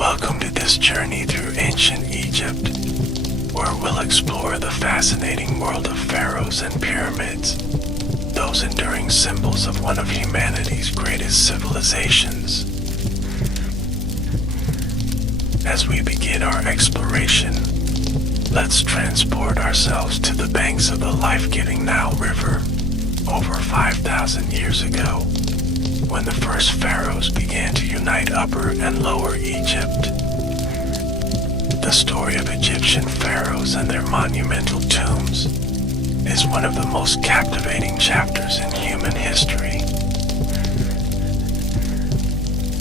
Welcome to this journey through ancient Egypt, where we'll explore the fascinating world of pharaohs and pyramids, those enduring symbols of one of humanity's greatest civilizations. As we begin our exploration, let's transport ourselves to the banks of the life-giving Nile River over 5,000 years ago, when the first pharaohs began to unite Upper and Lower Egypt. The story of Egyptian pharaohs and their monumental tombs is one of the most captivating chapters in human history.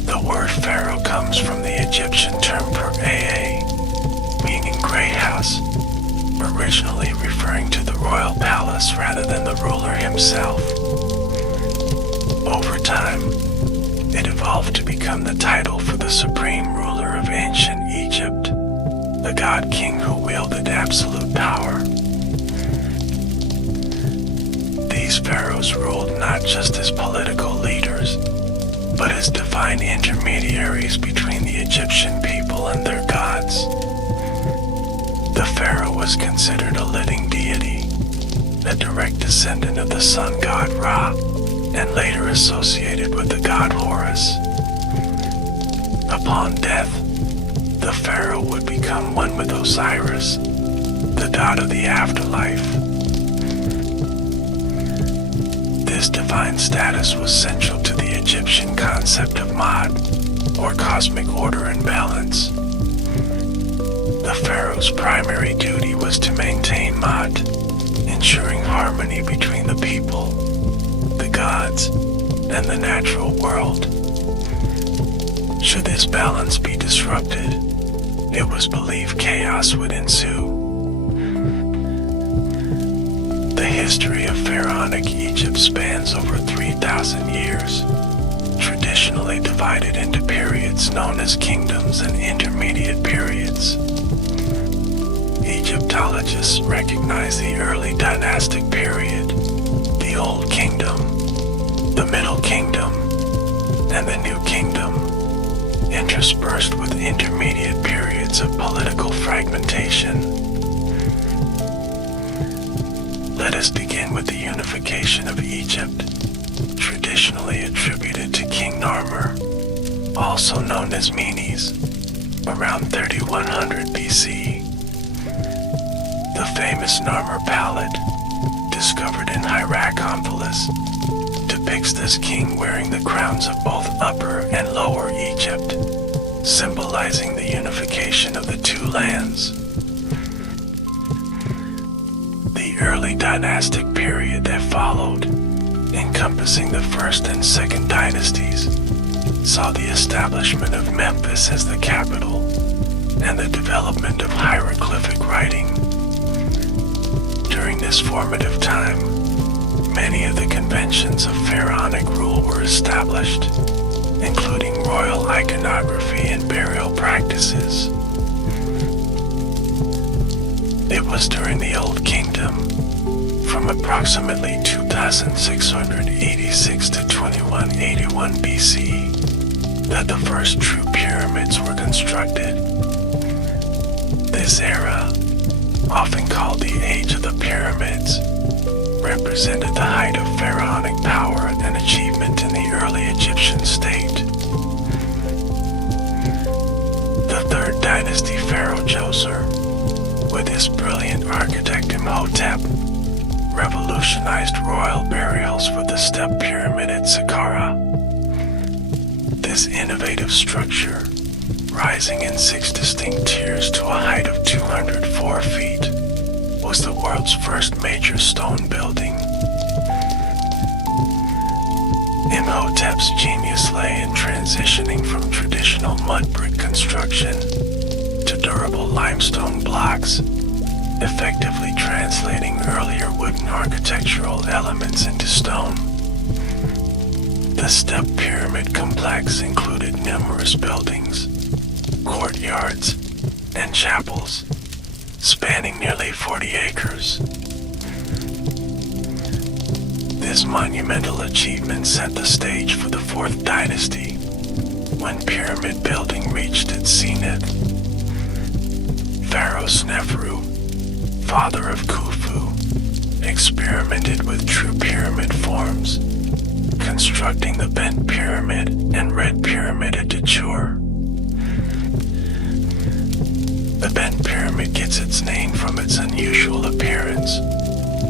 The word pharaoh comes from the Egyptian term for meaning great house, originally referring to the royal palace rather than the ruler himself. Over time, it evolved to become the title for the supreme ruler of ancient Egypt, the god-king who wielded absolute power. These pharaohs ruled not just as political leaders, but as divine intermediaries between the Egyptian people and their gods. The pharaoh was considered a living deity, a direct descendant of the sun god Ra, and later associated with the god Horus. Upon death, the pharaoh would become one with Osiris, the god of the afterlife. This divine status was central to the Egyptian concept of Ma'at, or cosmic order and balance. The pharaoh's primary duty was to maintain Ma'at, ensuring harmony between the people, the gods, and the natural world. Should this balance be disrupted, it was believed chaos would ensue. The history of pharaonic Egypt spans over 3,000 years, traditionally divided into periods known as kingdoms and intermediate periods. Egyptologists recognize the early dynastic period, the Old Kingdom, the Middle Kingdom, and the New Kingdom, interspersed with intermediate periods of political fragmentation. Let us begin with the unification of Egypt, traditionally attributed to King Narmer, also known as Menes, around 3100 BC. The famous Narmer palette, discovered in Hierakonpolis, depicts this king wearing the crowns of both Upper and Lower Egypt, symbolizing the unification of the two lands. The early dynastic period that followed, encompassing the first and second dynasties, saw the establishment of Memphis as the capital and the development of hieroglyphic writing. During this formative time, many of the conventions of pharaonic rule were established, including royal iconography and burial practices. It was during the Old Kingdom, from approximately 2686 to 2181 BC, that the first true pyramids were constructed. This era, often called the Age of the Pyramids, represented the height of pharaonic power and achievement in the early Egyptian state. The third dynasty pharaoh Djoser, with his brilliant architect Imhotep, revolutionized royal burials with the step pyramid at Saqqara. This innovative structure, rising in 6 distinct tiers to a height of 204 feet, was the world's first major stone building. Imhotep's genius lay in transitioning from traditional mud brick construction to durable limestone blocks, effectively translating earlier wooden architectural elements into stone. The step pyramid complex included numerous buildings, courtyards, and chapels, spanning nearly 40 acres. This monumental achievement set the stage for the Fourth Dynasty, when pyramid building reached its zenith. Pharaoh Sneferu, father of Khufu, experimented with true pyramid forms, constructing the bent pyramid and red pyramid at Dachur. The bent pyramid gets its name from its unusual appearance,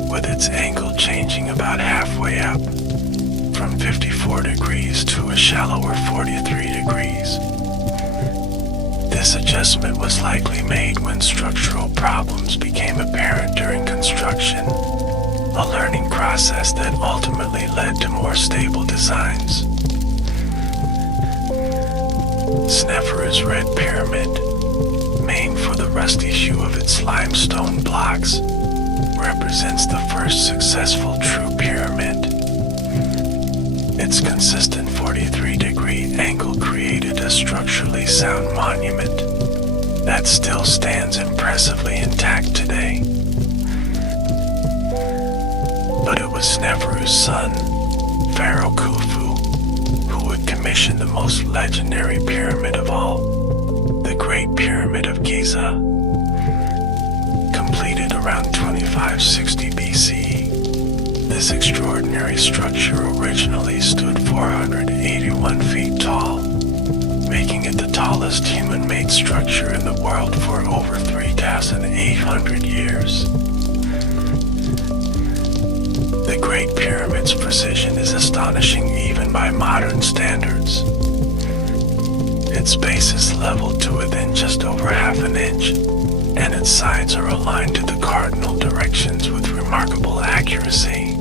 with its angle changing about halfway up, from 54 degrees to a shallower 43 degrees. This adjustment was likely made when structural problems became apparent during construction, a learning process that ultimately led to more stable designs. Sneferu's red pyramid, named for the rusty hue of its limestone blocks, represents the first successful true pyramid. Its consistent 43-degree angle created a structurally sound monument that still stands impressively intact today. But it was Sneferu's son, Pharaoh Khufu, who would commission the most legendary pyramid of all, the Great Pyramid of Giza. Completed around 2560 BCE, this extraordinary structure originally stood 481 feet tall, making it the tallest human-made structure in the world for over 3,800 years. The Great Pyramid's precision is astonishing even by modern standards. Its base is leveled to within just over half an inch, and its sides are aligned to the cardinal directions with remarkable accuracy.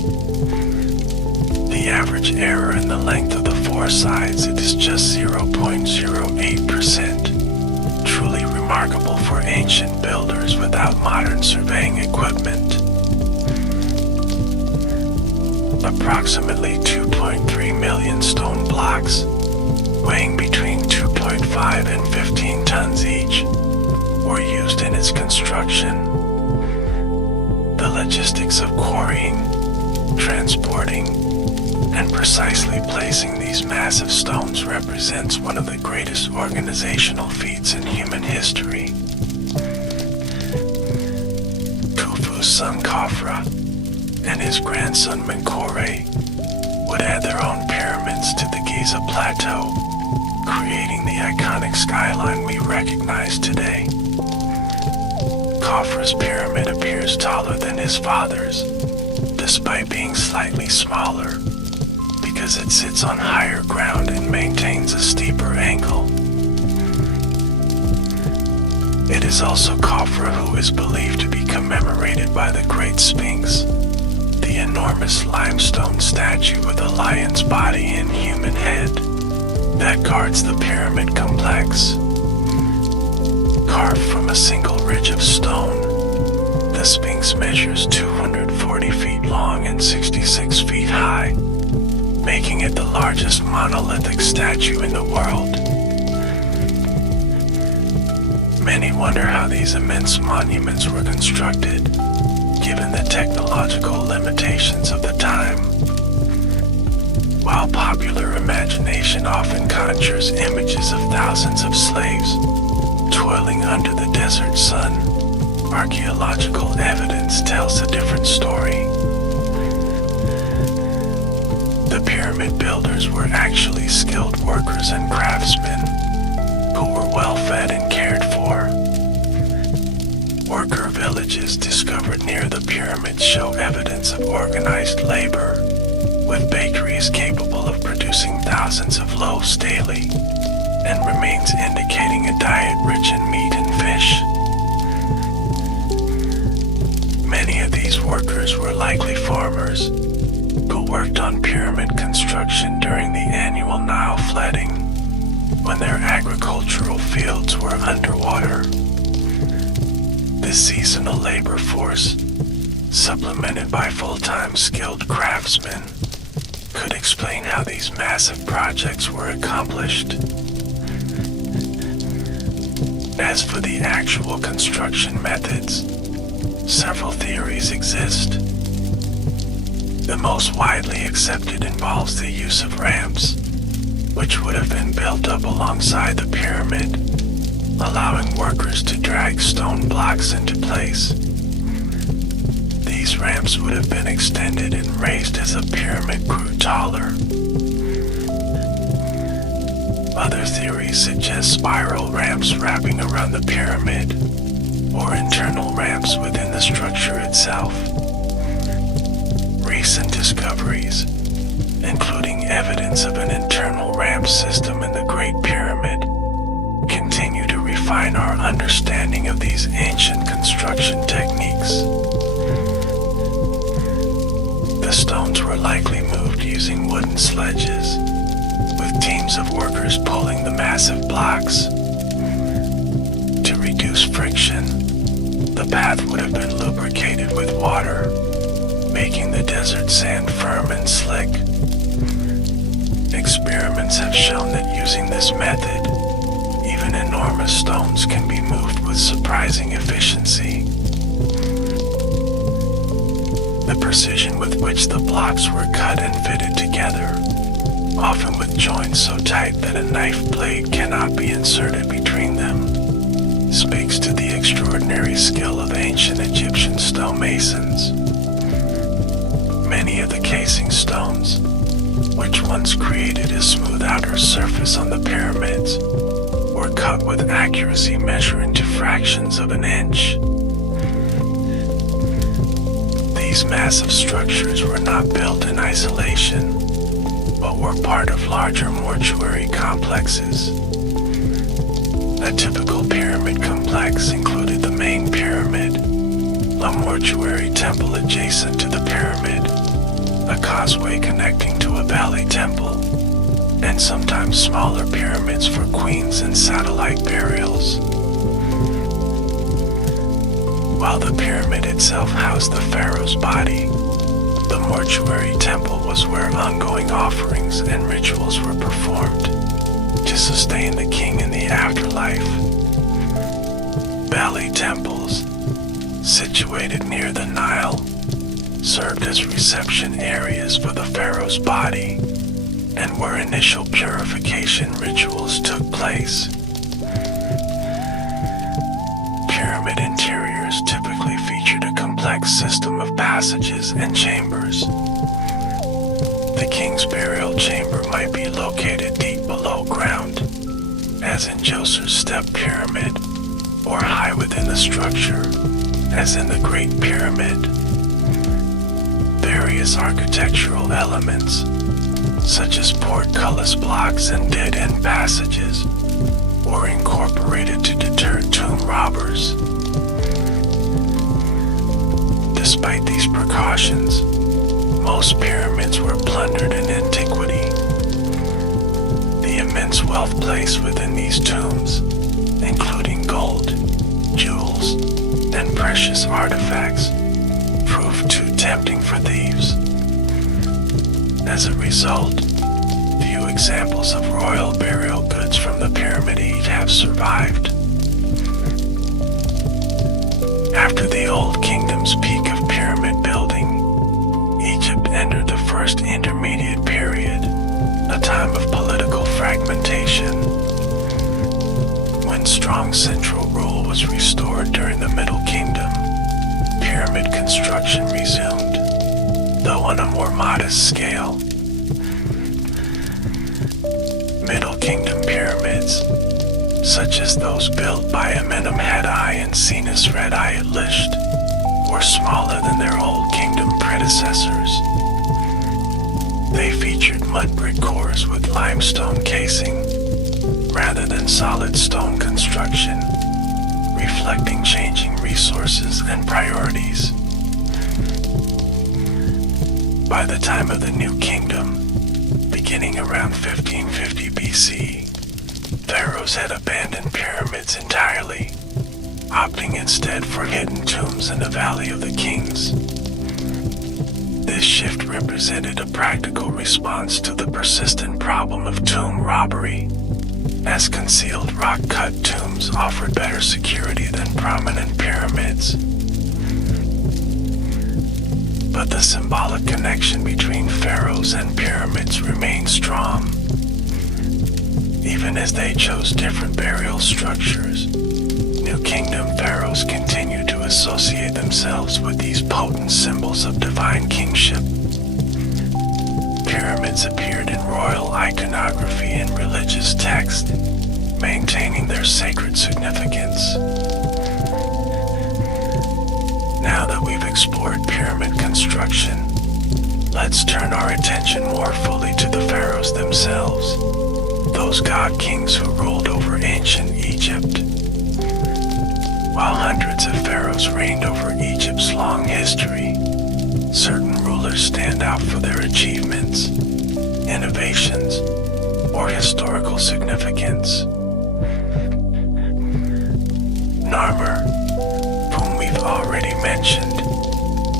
The average error in the length of the four sides is just 0.08%, truly remarkable for ancient builders without modern surveying equipment. Approximately 2.3 million stone blocks, weighing between 2.5 and 15 tons each, were used in its construction. The logistics of quarrying, transporting, and precisely placing these massive stones represents one of the greatest organizational feats in human history. Khufu's son Khafra and his grandson Menkore would add their own pyramids to the Giza Plateau, creating the iconic skyline we recognize today. Khafra's pyramid appears taller than his father's, despite being slightly smaller, because it sits on higher ground and maintains a steeper angle. It is also Khafra who is believed to be commemorated by the Great Sphinx, the enormous limestone statue with a lion's body and human head that guards the pyramid complex. Carved from a single ridge of stone, the Sphinx measures 240 feet long and 66 feet high, making it the largest monolithic statue in the world. Many wonder how these immense monuments were constructed, given the technological limitations of the time. While popular imagination often conjures images of thousands of slaves toiling under the desert sun, archaeological evidence tells a different story. The pyramid builders were actually skilled workers and craftsmen who were well fed and cared for. Worker villages discovered near the pyramids show evidence of organized labor, with bakeries capable of producing thousands of loaves daily, and remains indicating a diet rich in meat and fish. Many of these workers were likely farmers who worked on pyramid construction during the annual Nile flooding, when their agricultural fields were underwater. This seasonal labor force, supplemented by full-time skilled craftsmen, could explain how these massive projects were accomplished. As for the actual construction methods, several theories exist. The most widely accepted involves the use of ramps, which would have been built up alongside the pyramid, allowing workers to drag stone blocks into place. These ramps would have been extended and raised as a pyramid grew taller. Other theories suggest spiral ramps wrapping around the pyramid, or internal ramps within the structure itself. Recent discoveries, including evidence of an internal ramp system in the Great Pyramid, continue to refine our understanding of these ancient construction techniques. The stones were likely moved using wooden sledges, with teams of workers pulling the massive blocks. To reduce friction, the path would have been lubricated with water, making the desert sand firm and slick. Experiments have shown that using this method, even enormous stones can be moved with surprising efficiency. The precision with which the blocks were cut and fitted together, often with joints so tight that a knife blade cannot be inserted between them, speaks to the extraordinary skill of ancient Egyptian stonemasons. Many of the casing stones, which once created a smooth outer surface on the pyramids, were cut with accuracy measuring to fractions of an inch. These massive structures were not built in isolation, but were part of larger mortuary complexes. A typical pyramid complex included the main pyramid, a mortuary temple adjacent to the pyramid, a causeway connecting to a valley temple, and sometimes smaller pyramids for queens and satellite burials. While the pyramid itself housed the pharaoh's body, the mortuary temple was where ongoing offerings and rituals were performed to sustain the king in the afterlife. Valley temples, situated near the Nile, served as reception areas for the pharaoh's body and where initial purification rituals took place. Pyramid interiors typically featured a complex system of passages and chambers. The king's burial chamber might be located deep below ground, as in Djoser's step pyramid, or high within the structure, as in the Great Pyramid. Various architectural elements, such as portcullis blocks and dead-end passages, were incorporated to deter tomb robbers. Despite these precautions, most pyramids were plundered in antiquity. The immense wealth placed within these tombs, including gold, jewels, and precious artifacts, proved too tempting for thieves. As a result, few examples of royal burial goods from the Pyramid Age have survived. After the Old Kingdom's peak of pyramid building, Egypt entered the first intermediate period, a time of political fragmentation. When strong central rule was restored during the Middle Kingdom, pyramid construction resumed, though on a more modest scale. Middle Kingdom pyramids, such as those built by Amenemhet-I and Senusret-I at Lisht, were smaller than their Old Kingdom predecessors. They featured mud brick cores with limestone casing, rather than solid stone construction, reflecting changing resources and priorities. By the time of the New Kingdom, beginning around 1550 BC, pharaohs had abandoned pyramids entirely, opting instead for hidden tombs in the Valley of the Kings. This shift represented a practical response to the persistent problem of tomb robbery, as concealed rock-cut tombs offered better security than prominent pyramids. But the symbolic connection between pharaohs and pyramids remained strong. Even as they chose different burial structures, New Kingdom pharaohs continued to associate themselves with these potent symbols of divine kingship. Pyramids appeared in royal iconography and religious text, maintaining their sacred significance. Now that we've explored pyramid construction, let's turn our attention more fully to the pharaohs themselves, those god-kings who ruled over ancient Egypt. While hundreds of pharaohs reigned over Egypt's long history, certain rulers stand out for their achievements, innovations, or historical significance. Narmer, whom we've already mentioned,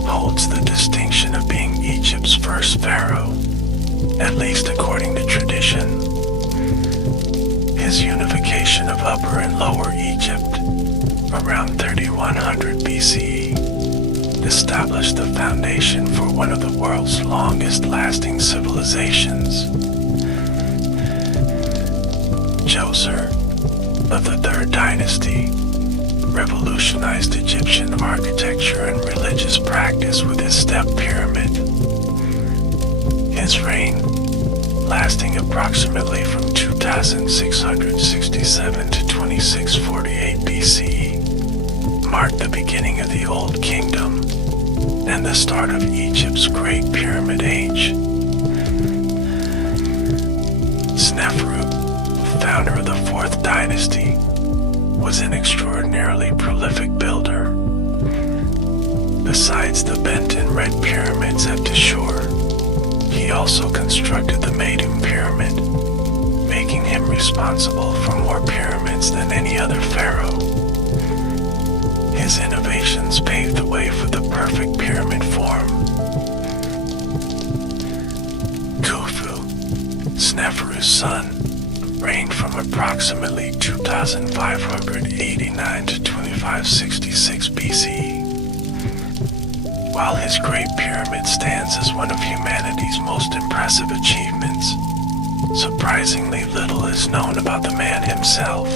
holds the distinction of being Egypt's first pharaoh, at least according to tradition. His unification of Upper and Lower Egypt around 3100 BCE established the foundation for one of the world's longest-lasting civilizations. Djoser, of the Third Dynasty, revolutionized Egyptian architecture and religious practice with his step pyramid. His reign, lasting approximately from 2667 to 2648 BCE, marked the beginning of the Old Kingdom and the start of Egypt's Great Pyramid Age. Sneferu, founder of the Fourth Dynasty, was an extraordinarily prolific builder. Besides the bent and red pyramids at Dashur, he also constructed the Maiden Pyramid, making him responsible for more pyramids than any other pharaoh. His innovations paved the way for the perfect pyramid form. Khufu, Sneferu's son, reigned from approximately 2589 to 2566 BCE. While his Great Pyramid stands as one of humanity's most impressive achievements, surprisingly little is known about the man himself.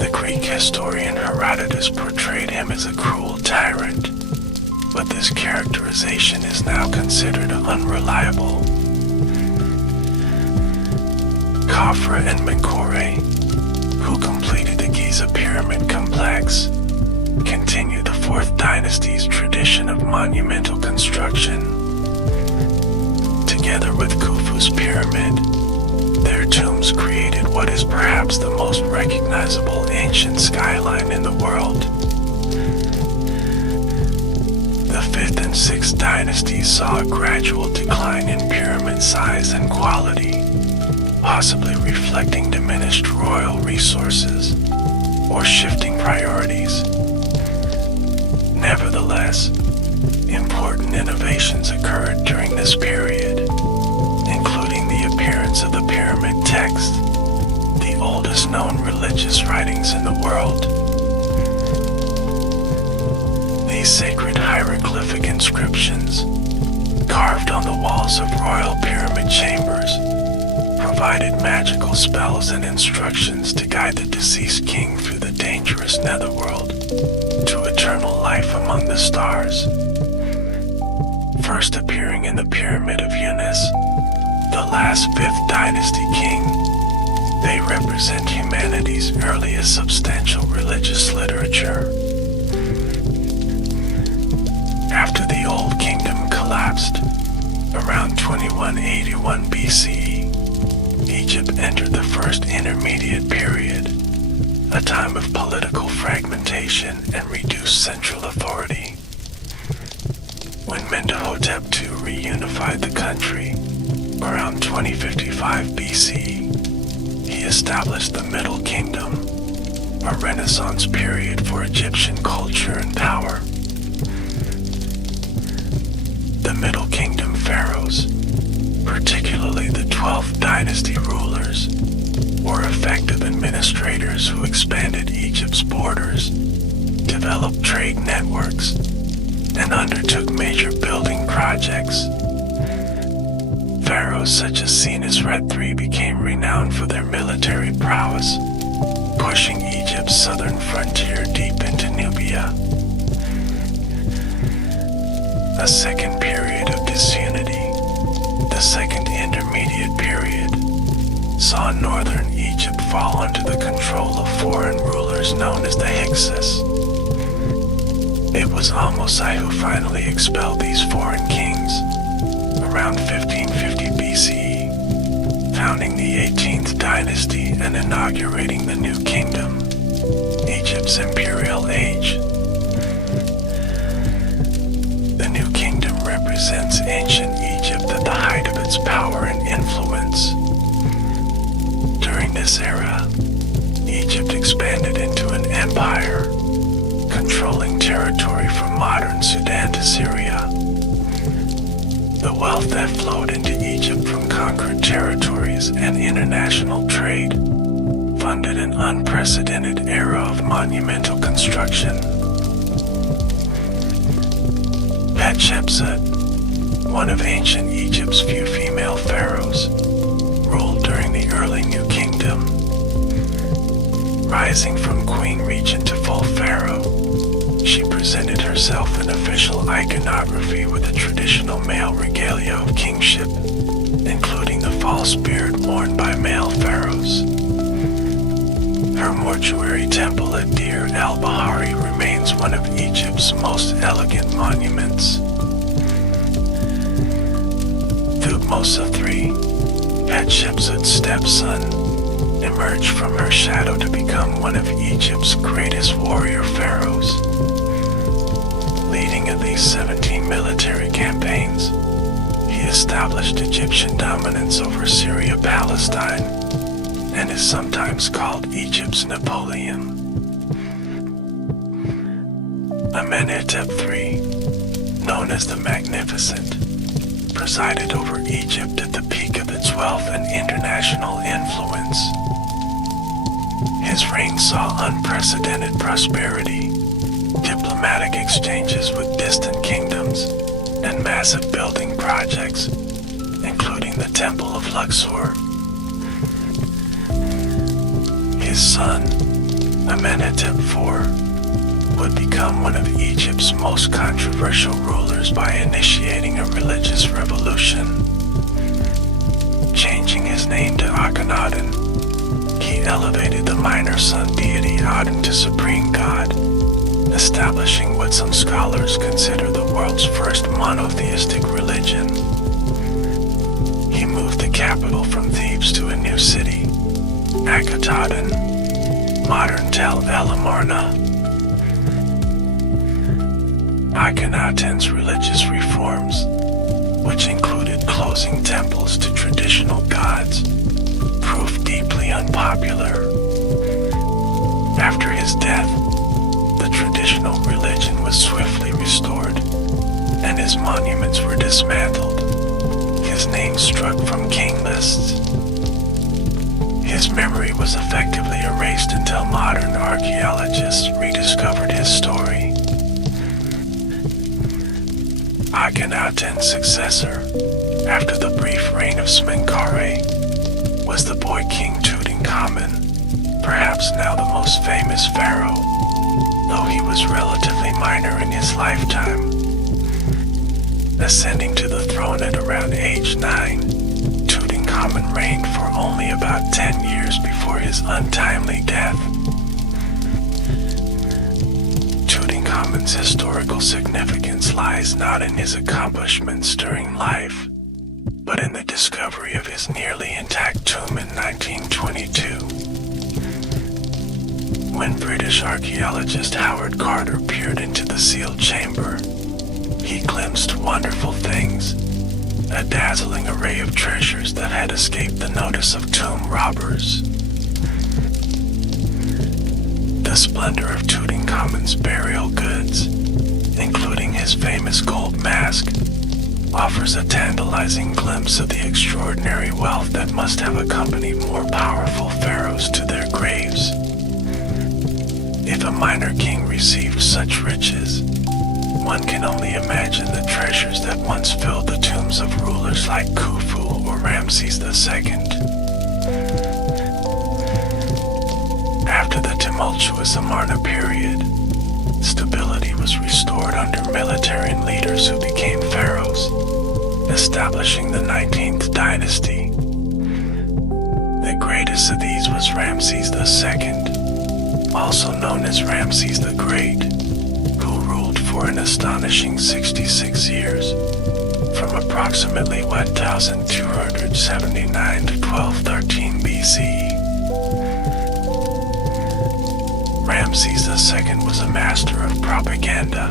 The Greek historian Herodotus portrayed him as a cruel tyrant, but this characterization is now considered unreliable. Khafra and Menkaure, who completed the Giza Pyramid complex, continue the Fourth Dynasty's tradition of monumental construction. Together with Khufu's pyramid, their tombs created what is perhaps the most recognizable ancient skyline in the world. The Fifth and Sixth Dynasties saw a gradual decline in pyramid size and quality, possibly reflecting diminished royal resources or shifting priorities. Nevertheless, important innovations occurred during this period, including the appearance of the pyramid text, the oldest known religious writings in the world. These sacred hieroglyphic inscriptions, carved on the walls of royal pyramid chambers, provided magical spells and instructions to guide the deceased king through the dangerous netherworld to eternal life among the stars. First appearing in the Pyramid of Unas, the last Fifth Dynasty king, they represent humanity's earliest substantial religious literature. After the Old Kingdom collapsed, around 2181 BCE, Egypt entered the First Intermediate Period, a time of political fragmentation and reduced central authority. When Mentuhotep II reunified the country, around 2055 BCE, he established the Middle Kingdom, a Renaissance period for Egyptian culture and power. The Middle Kingdom pharaohs, particularly the 12th dynasty rulers, were effective administrators who expanded Egypt's borders, developed trade networks, and undertook major building projects. Pharaohs such as Senusret III became renowned for their military prowess, pushing Egypt's southern frontier deep into Nubia. A second period of disunity, the Second Intermediate Period, saw northern Egypt fall under the control of foreign rulers known as the Hyksos. It was Ahmose who finally expelled these foreign kings around 1550 BCE, founding the 18th dynasty and inaugurating the new kingdom, Egypt's imperial age. The new kingdom represents ancient Egypt at the height of its power and influence. During this era, Egypt expanded into an empire, controlling territory from modern Sudan to Syria. The wealth that flowed into Egypt from conquered territories and international trade funded an unprecedented era of monumental construction. Hatshepsut, one of ancient Egypt's few female pharaohs, ruled during the early New Kingdom. Rising from queen regent to full pharaoh, she presented herself in official iconography with the traditional male regalia of kingship, including the false beard worn by male pharaohs. Her mortuary temple at Deir el-Bahari remains one of Egypt's most elegant monuments. Thutmose III, Hatshepsut's stepson, emerged from her shadow to become one of Egypt's greatest warrior pharaohs. Leading at least 17 military campaigns, he established Egyptian dominance over Syria-Palestine and is sometimes called Egypt's Napoleon. Amenhotep III, known as the Magnificent, presided over Egypt at the peak of its wealth and international influence. His reign saw unprecedented prosperity, diplomatic exchanges with distant kingdoms, and massive building projects, including the Temple of Luxor. His son, Amenhotep IV, would become one of Egypt's most controversial rulers by initiating a religious revolution. Changing his name to Akhenaten, he elevated the minor sun deity Aten to supreme god, establishing what some scholars consider the world's first monotheistic religion. He moved the capital from Thebes to a new city, Akhetaten, modern Tel El Amarna. Akhenaten's religious reforms, which included closing temples to traditional gods, proved deeply unpopular. After his death, the traditional religion was swiftly restored, and his monuments were dismantled, his name struck from king lists. His memory was effectively erased until modern archaeologists rediscovered his story. Akhenaten's successor, after the brief reign of Smenkhare, was the boy king Tutankhamun, perhaps now the most famous pharaoh, though he was relatively minor in his lifetime. Ascending to the throne at around age 9, Tutankhamun reigned for only about 10 years before his untimely death. Tutankhamun's historical significance lies not in his accomplishments during life, but in the discovery of his nearly intact tomb in 1922. When British archaeologist Howard Carter peered into the sealed chamber, he glimpsed wonderful things, a dazzling array of treasures that had escaped the notice of tomb robbers. The splendor of Tutankhamun's burial goods, including his famous gold mask, offers a tantalizing glimpse of the extraordinary wealth that must have accompanied more powerful pharaohs to their graves. If a minor king received such riches, one can only imagine the treasures that once filled the tombs of rulers like Khufu or Ramses II. After the tumultuous Amarna period, stability was restored under military leaders who became pharaohs, establishing the 19th dynasty. The greatest of these was Ramses II, also known as Ramses the Great, who ruled for an astonishing 66 years, from approximately 1279 to 1213 BCE. Ramses II was a master of propaganda,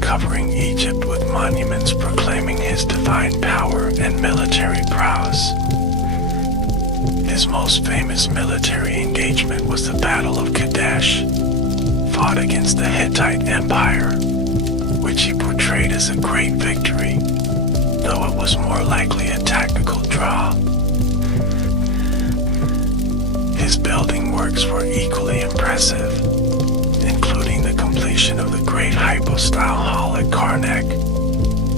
covering Egypt with monuments proclaiming his divine power and military prowess. His most famous military engagement was the Battle of Kadesh, fought against the Hittite Empire, which he portrayed as a great victory, though it was more likely a tactical draw. His building works were equally impressive, including the completion of the Great Hypostyle Hall at Karnak,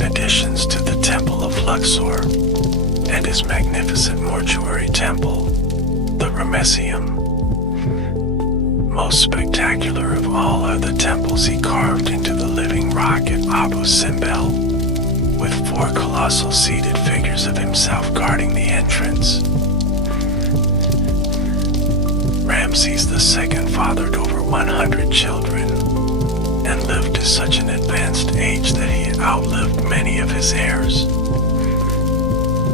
additions to the Temple of Luxor, and his magnificent mortuary temple, the Ramesseum. Most spectacular of all are the temples he carved into the living rock at Abu Simbel, with 4 colossal seated figures of himself guarding the entrance. Ramses II fathered over 100 children and lived to such an advanced age that he outlived many of his heirs.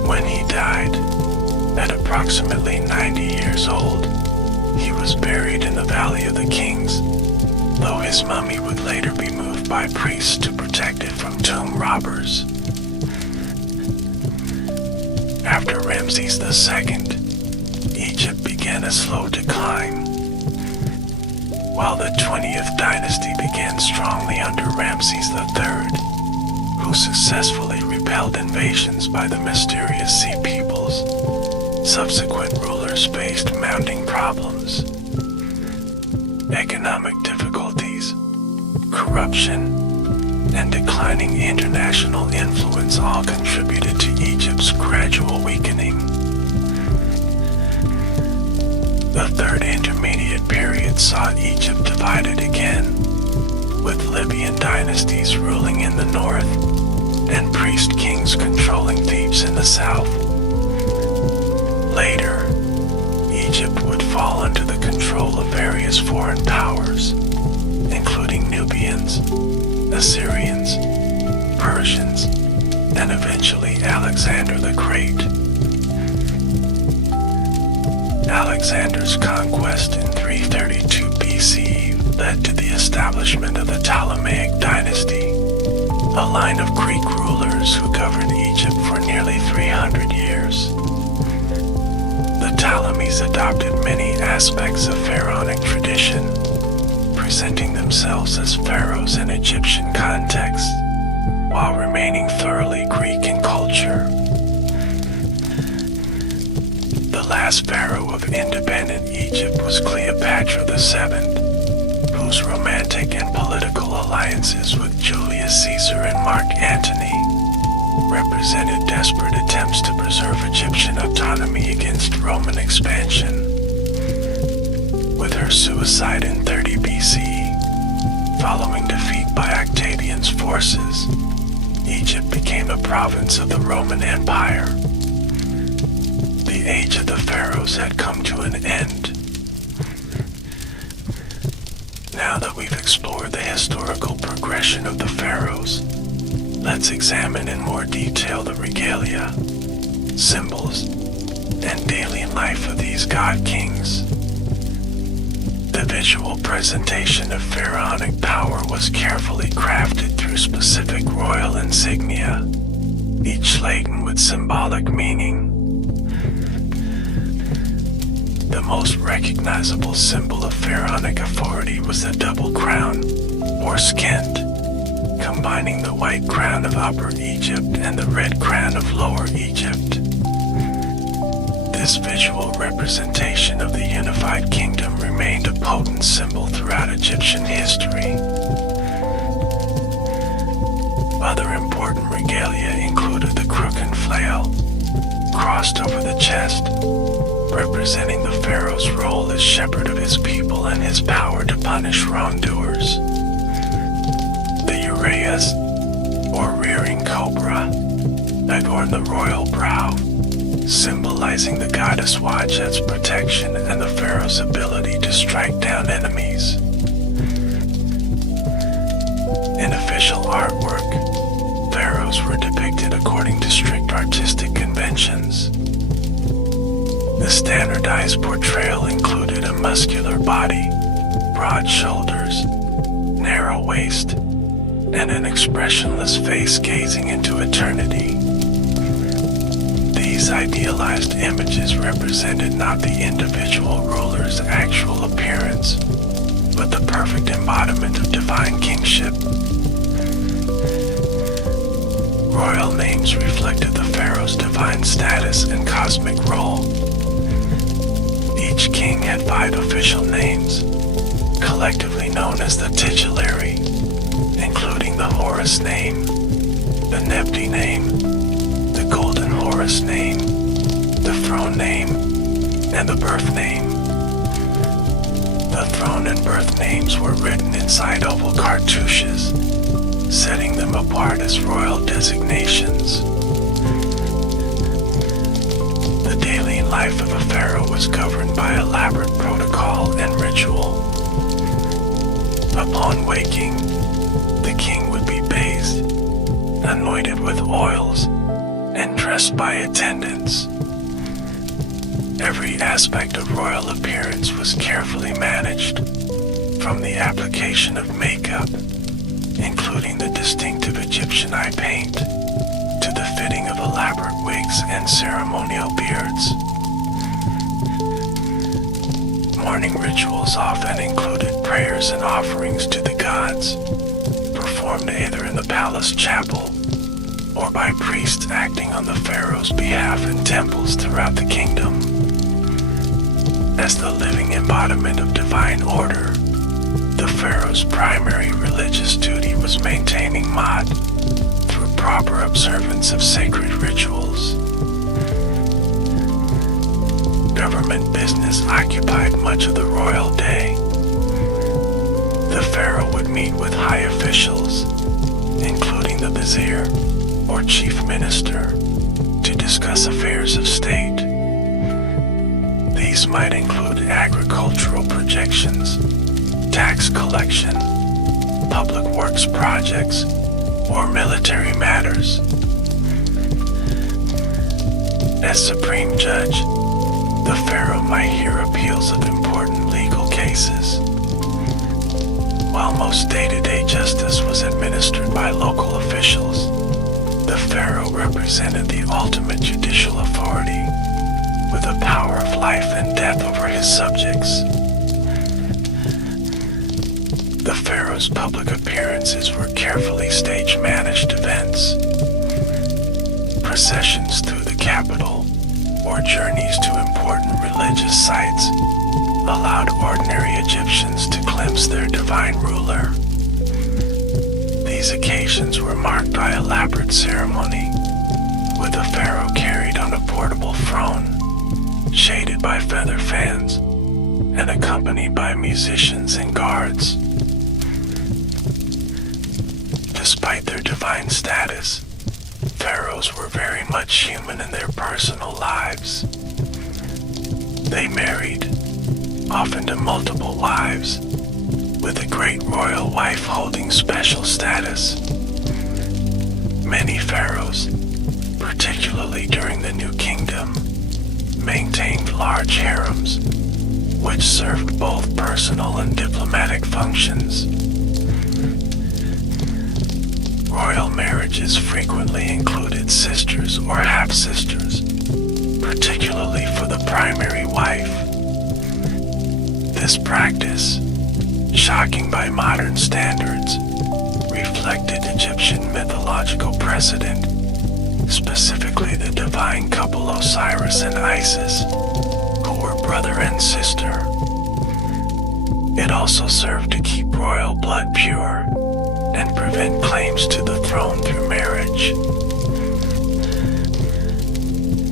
When he died, at approximately 90 years old, he was buried in the Valley of the Kings, though his mummy would later be moved by priests to protect it from tomb robbers. After Ramses II, Egypt began a slow decline, while the 20th dynasty began strongly under Ramses III, who successfully repelled invasions by the mysterious Sea peoples. Subsequent rulers faced mounting problems, economic difficulties, corruption, and declining international influence all contributed to Egypt's gradual weakening. The Third Intermediate Period saw Egypt divided again, with Libyan dynasties ruling in the north and priest kings controlling Thebes in the south. Later, Egypt would fall under the control of various foreign powers, including Nubians, Assyrians, Persians, and eventually Alexander the Great. Alexander's conquest in 332 BCE led to the establishment of the Ptolemaic dynasty, a line of Greek rulers who governed Egypt for nearly 300 years. The Ptolemies adopted many aspects of pharaonic tradition, presenting themselves as pharaohs in Egyptian contexts, while remaining thoroughly Greek in culture. The last pharaoh of independent Egypt was Cleopatra VII, whose romantic and political alliances with Julius Caesar and Mark Antony represented desperate attempts to preserve Egyptian autonomy against Roman expansion. With her suicide in 30 BCE, following defeat by Octavian's forces, Egypt became a province of the Roman Empire. The age of the pharaohs had come to an end. Now that we've explored the historical progression of the pharaohs, let's examine in more detail the regalia, symbols, and daily life of these god-kings. The visual presentation of pharaonic power was carefully crafted through specific royal insignia, each laden with symbolic meaning. The most recognizable symbol of pharaonic authority was the double crown, or skent, combining the white crown of Upper Egypt and the red crown of Lower Egypt. This visual representation of the unified kingdom remained a potent symbol throughout Egyptian history. shepherd of his people and his power to punish wrongdoers. The uraeus, or rearing cobra, adorned the royal brow, symbolizing the goddess Wadjet's protection and the pharaoh's ability to strike down enemies. In official artwork, pharaohs were depicted according to strict artistic conventions. The standardized portrayal included a muscular body, broad shoulders, narrow waist, and an expressionless face gazing into eternity. These idealized images represented not the individual ruler's actual appearance, but the perfect embodiment of divine kingship. Royal names reflected the pharaoh's divine status and cosmic role. Each king had 5 official names, collectively known as the titulary, including the Horus name, the Nebdi name, the Golden Horus name, the throne name, and the birth name. The throne and birth names were written inside oval cartouches, setting them apart as royal designations. The daily life of a pharaoh was governed by elaborate protocol and ritual. Upon waking, the king would be bathed, anointed with oils, and dressed by attendants. Every aspect of royal appearance was carefully managed, from the application of makeup, including the distinctive Egyptian eye paint, to the fitting of elaborate wigs and ceremonial beards. Morning rituals often included prayers and offerings to the gods, performed either in the palace chapel or by priests acting on the pharaoh's behalf in temples throughout the kingdom. As the living embodiment of divine order, the pharaoh's primary religious duty was maintaining Ma'at through proper observance of sacred rituals. Government business occupied much of the royal day. The pharaoh would meet with high officials, including the vizier or chief minister, to discuss affairs of state. These might include agricultural projections, tax collection, public works projects, or military matters. As supreme judge, the pharaoh might hear appeals of important legal cases. While most day-to-day justice was administered by local officials, the pharaoh represented the ultimate judicial authority, with the power of life and death over his subjects. The pharaoh's public appearances were carefully stage-managed events. Processions through the capital or journeys to important religious sites allowed ordinary Egyptians to glimpse their divine ruler. These occasions were marked by elaborate ceremony, with the pharaoh carried on a portable throne, shaded by feather fans, and accompanied by musicians and guards. Despite their divine status, pharaohs were very much human in their personal lives. They married, often to multiple wives, with the great royal wife holding special status. Many pharaohs, particularly during the New Kingdom, maintained large harems, which served both personal and diplomatic functions. Royal marriages frequently included sisters or half-sisters, particularly for the primary wife. This practice, shocking by modern standards, reflected Egyptian mythological precedent, specifically the divine couple Osiris and Isis, who were brother and sister. It also served to keep royal blood pure and prevent claims to the throne through marriage.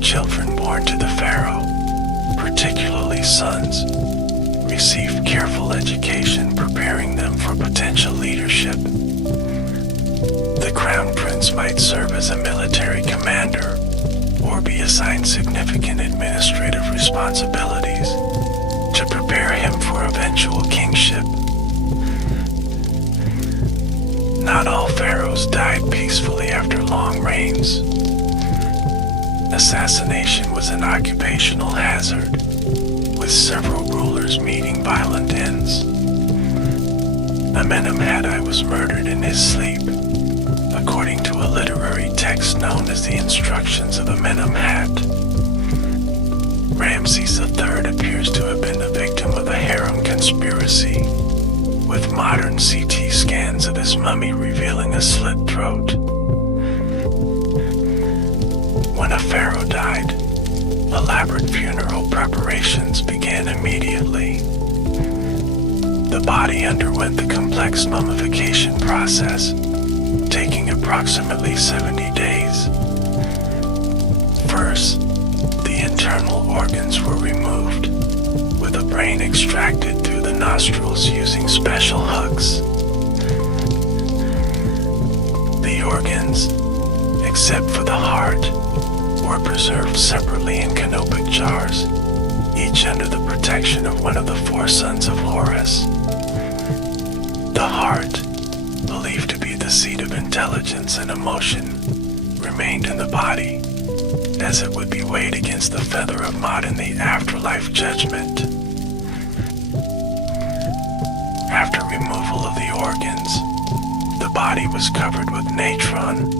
Children born to the pharaoh, particularly sons, careful education preparing them for potential leadership. The crown prince might serve as a military commander or be assigned significant administrative responsibilities to prepare him for eventual kingship. Not all pharaohs died peacefully after long reigns. Assassination was an occupational hazard, with several rulers meeting violent ends. Amenemhati was murdered in his sleep, according to a literary text known as the Instructions of Amenemhat. Ramses III appears to have been the victim of a harem conspiracy, with modern CT scans of his mummy revealing a slit throat. When a pharaoh died, elaborate funeral preparations began immediately. The body underwent the complex mummification process, taking approximately 70 days. First, the internal organs were removed, with the brain extracted through the nostrils using special hooks. The organs, except for the heart, were preserved separately in canopic jars, each under the protection of one of the four sons of Horus. The heart, believed to be the seat of intelligence and emotion, remained in the body, as it would be weighed against the feather of Ma'at in the afterlife judgment. After removal of the organs, the body was covered with natron,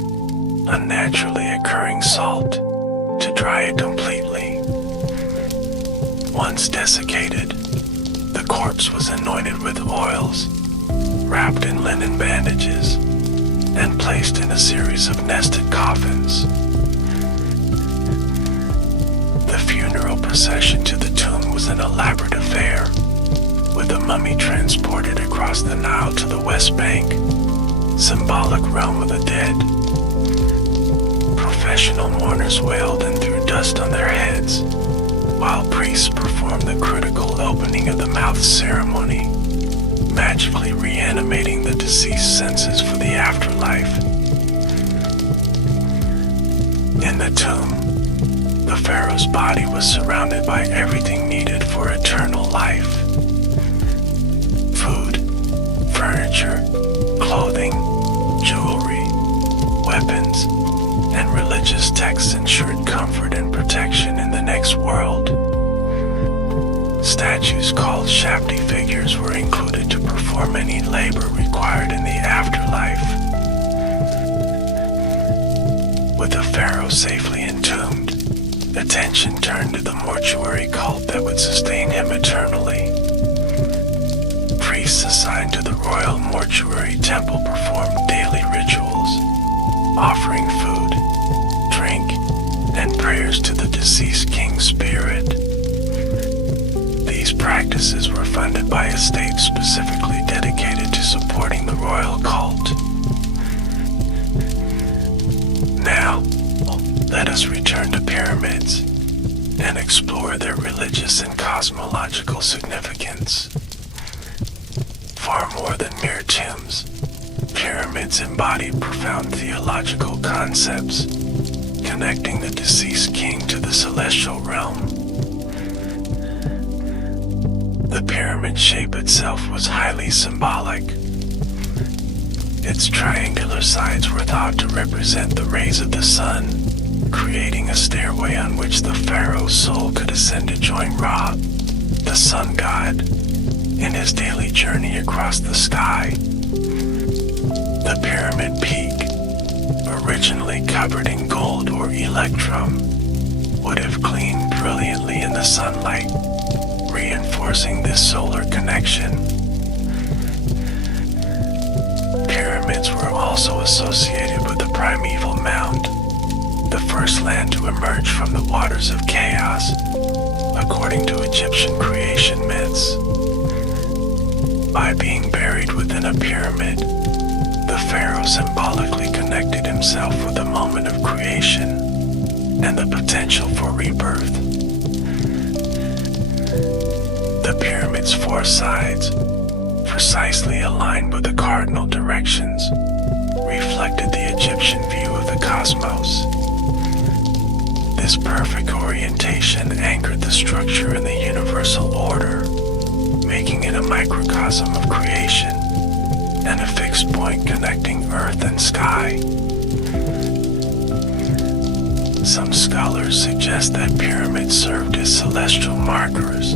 a naturally occurring salt, to dry it completely. Once desiccated, the corpse was anointed with oils, wrapped in linen bandages, and placed in a series of nested coffins. The funeral procession to the tomb was an elaborate affair, with the mummy transported across the Nile to the West Bank, symbolic realm of the dead. Professional mourners wailed and threw dust on their heads, while priests performed the critical opening of the mouth ceremony, magically reanimating the deceased's senses for the afterlife. In the tomb, the pharaoh's body was surrounded by everything needed for eternal life: food, furniture, clothing, jewelry, weapons, and religious texts ensured comfort and protection in the next world. Statues called Shapti figures were included to perform any labor required in the afterlife. With the pharaoh safely entombed, attention turned to the mortuary cult that would sustain him eternally. Priests assigned to the royal mortuary temple performed daily rituals, offering food, drink, and prayers to the deceased king's spirit. These practices were funded by a state specifically dedicated to supporting the royal cult. Now, let us return to pyramids and explore their religious and cosmological significance. Far more than mere tombs, pyramids embody profound theological concepts, connecting the deceased king to the celestial realm. The pyramid shape itself was highly symbolic. Its triangular sides were thought to represent the rays of the sun, creating a stairway on which the pharaoh's soul could ascend to join Ra, the sun god, in his daily journey across the sky. The pyramid peak, originally covered in gold or electrum, would have gleamed brilliantly in the sunlight, reinforcing this solar connection. Pyramids were also associated with the primeval mound, the first land to emerge from the waters of chaos, according to Egyptian creation myths. By being buried within a pyramid, the pharaoh symbolically connected himself with the moment of creation and the potential for rebirth. The pyramid its four sides, precisely aligned with the cardinal directions, reflected the Egyptian view of the cosmos. This perfect orientation anchored the structure in the universal order, making it a microcosm of creation and a fixed point connecting earth and sky. Some scholars suggest that pyramids served as celestial markers,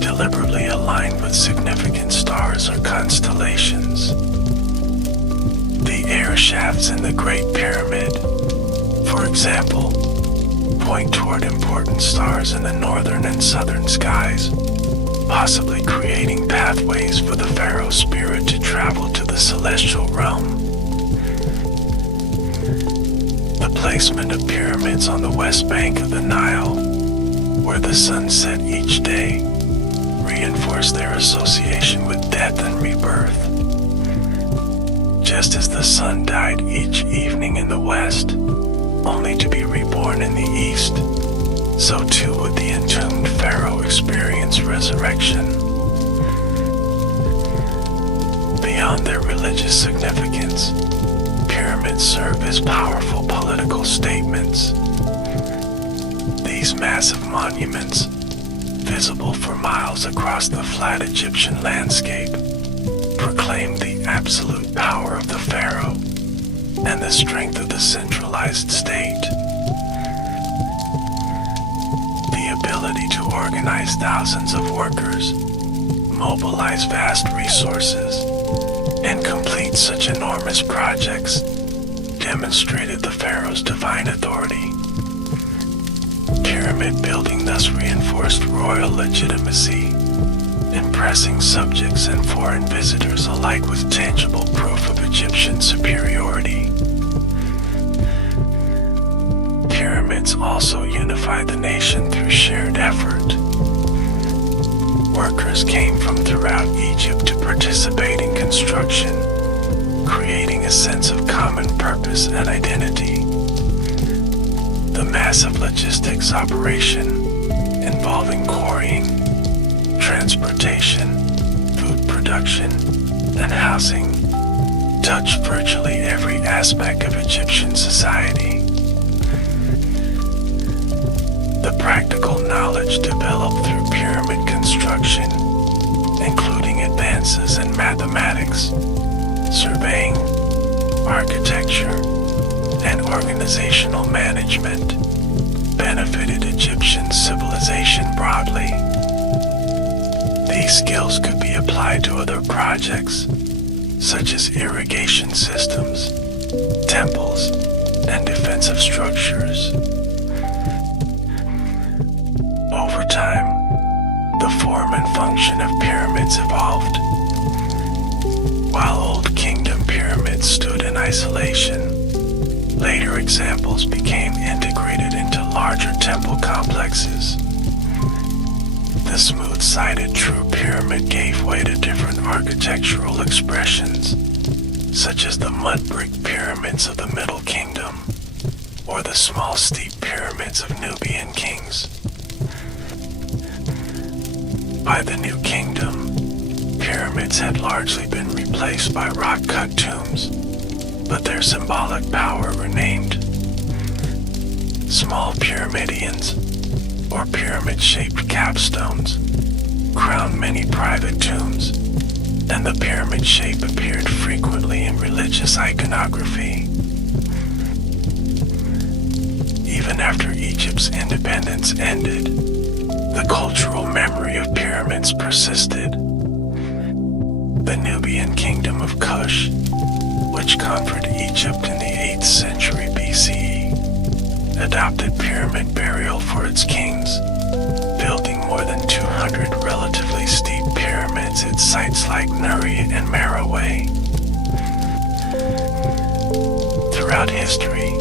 deliberately aligned with significant stars or constellations. The air shafts in the Great Pyramid, for example, point toward important stars in the northern and southern skies, possibly creating pathways for the pharaoh spirit to travel to the celestial realm. The placement of pyramids on the west bank of the Nile, where the sun set each day, reinforced their association with death and rebirth. Just as the sun died each evening in the west, only to be reborn in the east, so too would the entombed pharaoh experience resurrection. Beyond their religious significance, pyramids serve as powerful political statements. These massive monuments, visible for miles across the flat Egyptian landscape, proclaim the absolute power of the pharaoh and the strength of the centralized state. The ability to organize thousands of workers, mobilize vast resources, and complete such enormous projects demonstrated the pharaoh's divine authority. Pyramid building thus reinforced royal legitimacy, impressing subjects and foreign visitors alike with tangible proof of Egyptian superiority. Pyramids also unified the nation through shared effort. Workers came from throughout Egypt to participate in construction, creating a sense of common purpose and identity. The massive logistics operation, involving quarrying, transportation, food production, and housing, touched virtually every aspect of Egyptian society. The practical knowledge developed through pyramid construction, including advances in mathematics, surveying, architecture, and organizational management, benefited Egyptian civilization broadly. These skills could be applied to other projects, such as irrigation systems, temples, and defensive structures. Over time, the form and function of pyramids evolved. While Old Kingdom pyramids stood in isolation, later examples became integrated into larger temple complexes. The smooth-sided true pyramid gave way to different architectural expressions, such as the mud brick pyramids of the Middle Kingdom, or the small steep pyramids of Nubian kings. By the New Kingdom, pyramids had largely been replaced by rock-cut tombs, but their symbolic power remained. Small pyramidions, or pyramid-shaped capstones, crowned many private tombs, and the pyramid shape appeared frequently in religious iconography. Even after Egypt's independence ended, the cultural memory of pyramids persisted. The Nubian kingdom of Kush, which conquered Egypt in the 8th century BCE, adopted pyramid burial for its kings, building more than 200 relatively steep pyramids at sites like Nuri and Meroe. Throughout history,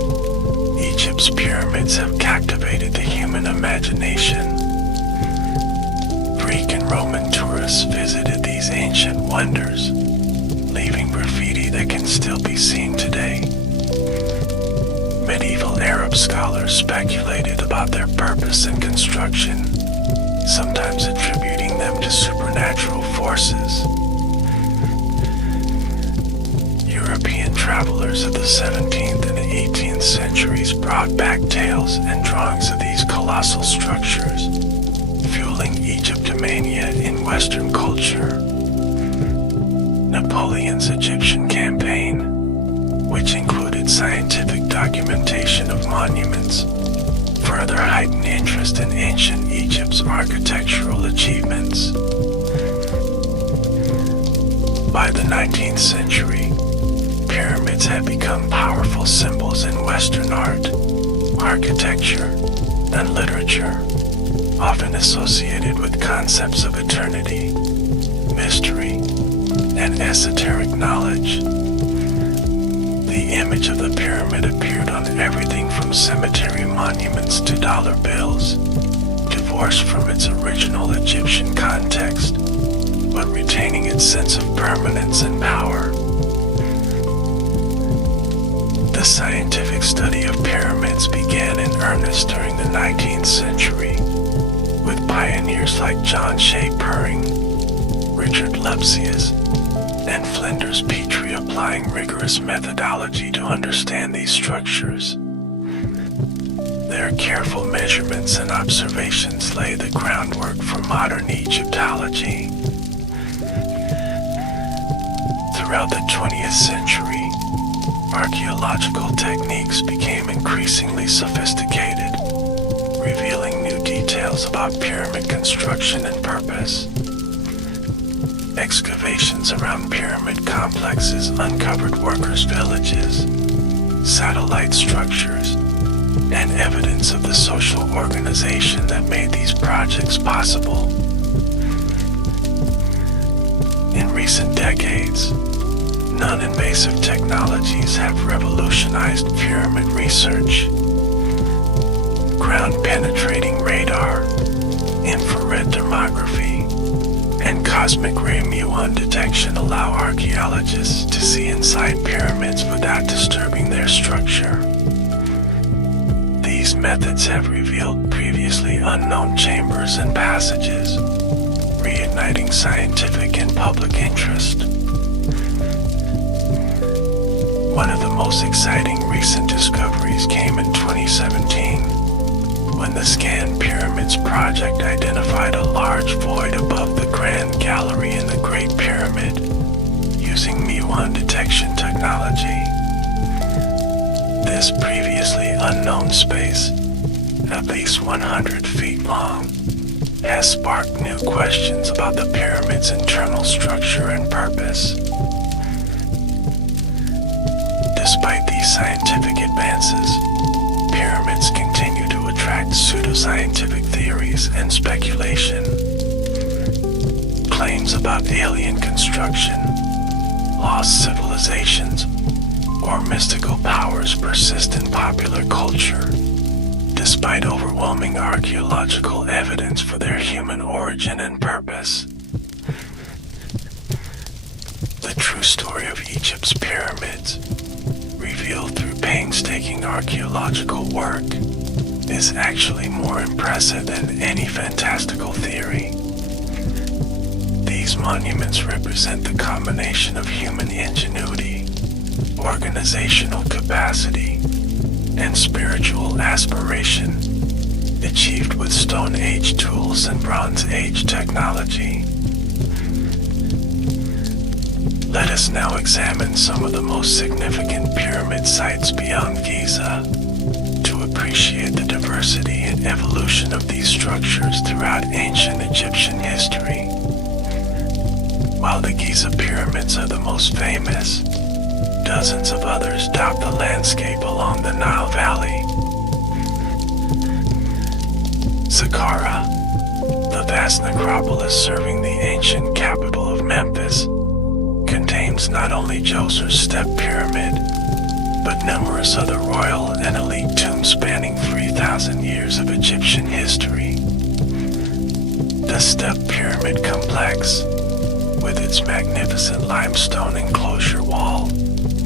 Egypt's pyramids have captivated the human imagination. Greek and Roman tourists visited these ancient wonders, leaving graffiti that can still be seen today. Medieval Arab scholars speculated about their purpose and construction, sometimes attributing them to supernatural forces. European travelers of the 17th and 18th centuries brought back tales and drawings of these colossal structures, fueling Egyptomania in Western culture. Napoleon's Egyptian campaign, which included scientific documentation of monuments, further heightened interest in ancient Egypt's architectural achievements. By the 19th century, pyramids had become powerful symbols in Western art, architecture, and literature, often associated with concepts of eternity, mystery, and esoteric knowledge. The image of the pyramid appeared on everything from cemetery monuments to dollar bills, divorced from its original Egyptian context, but retaining its sense of permanence and power. The scientific study of pyramids began in earnest during the 19th century, with pioneers like John Shea Purring, Richard Lepsius, and Flinders Petrie applying rigorous methodology to understand these structures. Their careful measurements and observations lay the groundwork for modern Egyptology. Throughout the 20th century, archaeological techniques became increasingly sophisticated, revealing new details about pyramid construction and purpose. Excavations around pyramid complexes uncovered workers' villages, satellite structures, and evidence of the social organization that made these projects possible. In recent decades, non-invasive technologies have revolutionized pyramid research. Ground-penetrating radar, infrared thermography, and cosmic ray muon detection allow archaeologists to see inside pyramids without disturbing their structure. These methods have revealed previously unknown chambers and passages, reigniting scientific and public interest. One of the most exciting recent discoveries came in 2017, when the Scan Pyramids project identified a large void above the Grand Gallery in the Great Pyramid, using muon detection technology. This previously unknown space, at least 100 feet long, has sparked new questions about the pyramid's internal structure and purpose. Despite these scientific advances, pyramids continue to attract pseudoscientific theories and speculation. Claims about alien construction, lost civilizations, or mystical powers persist in popular culture, despite overwhelming archaeological evidence for their human origin and purpose. The true story of Egypt's pyramids, revealed through painstaking archaeological work, is actually more impressive than any fantastical theory. These monuments represent the combination of human ingenuity, organizational capacity, and spiritual aspiration, achieved with Stone Age tools and Bronze Age technology. Let us now examine some of the most significant pyramid sites beyond Giza, to appreciate the diversity and evolution of these structures throughout ancient Egyptian history. While the Giza pyramids are the most famous, dozens of others dot the landscape along the Nile Valley. Saqqara, the vast necropolis serving the ancient capital of Memphis, contains not only Djoser's Step Pyramid, but numerous other royal and elite tombs spanning 3,000 years of Egyptian history. The Step Pyramid complex, with its magnificent limestone enclosure wall,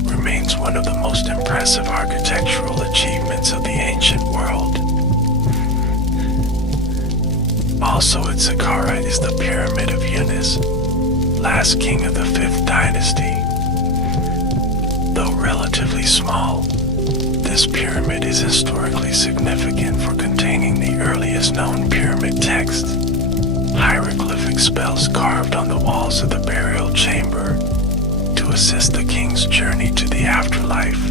remains one of the most impressive architectural achievements of the ancient world. Also at Saqqara is the Pyramid of Yunus, last king of the 5th dynasty. Though relatively small, this pyramid is historically significant for containing the earliest known pyramid text, hieroglyphic spells carved on the walls of the burial chamber to assist the king's journey to the afterlife.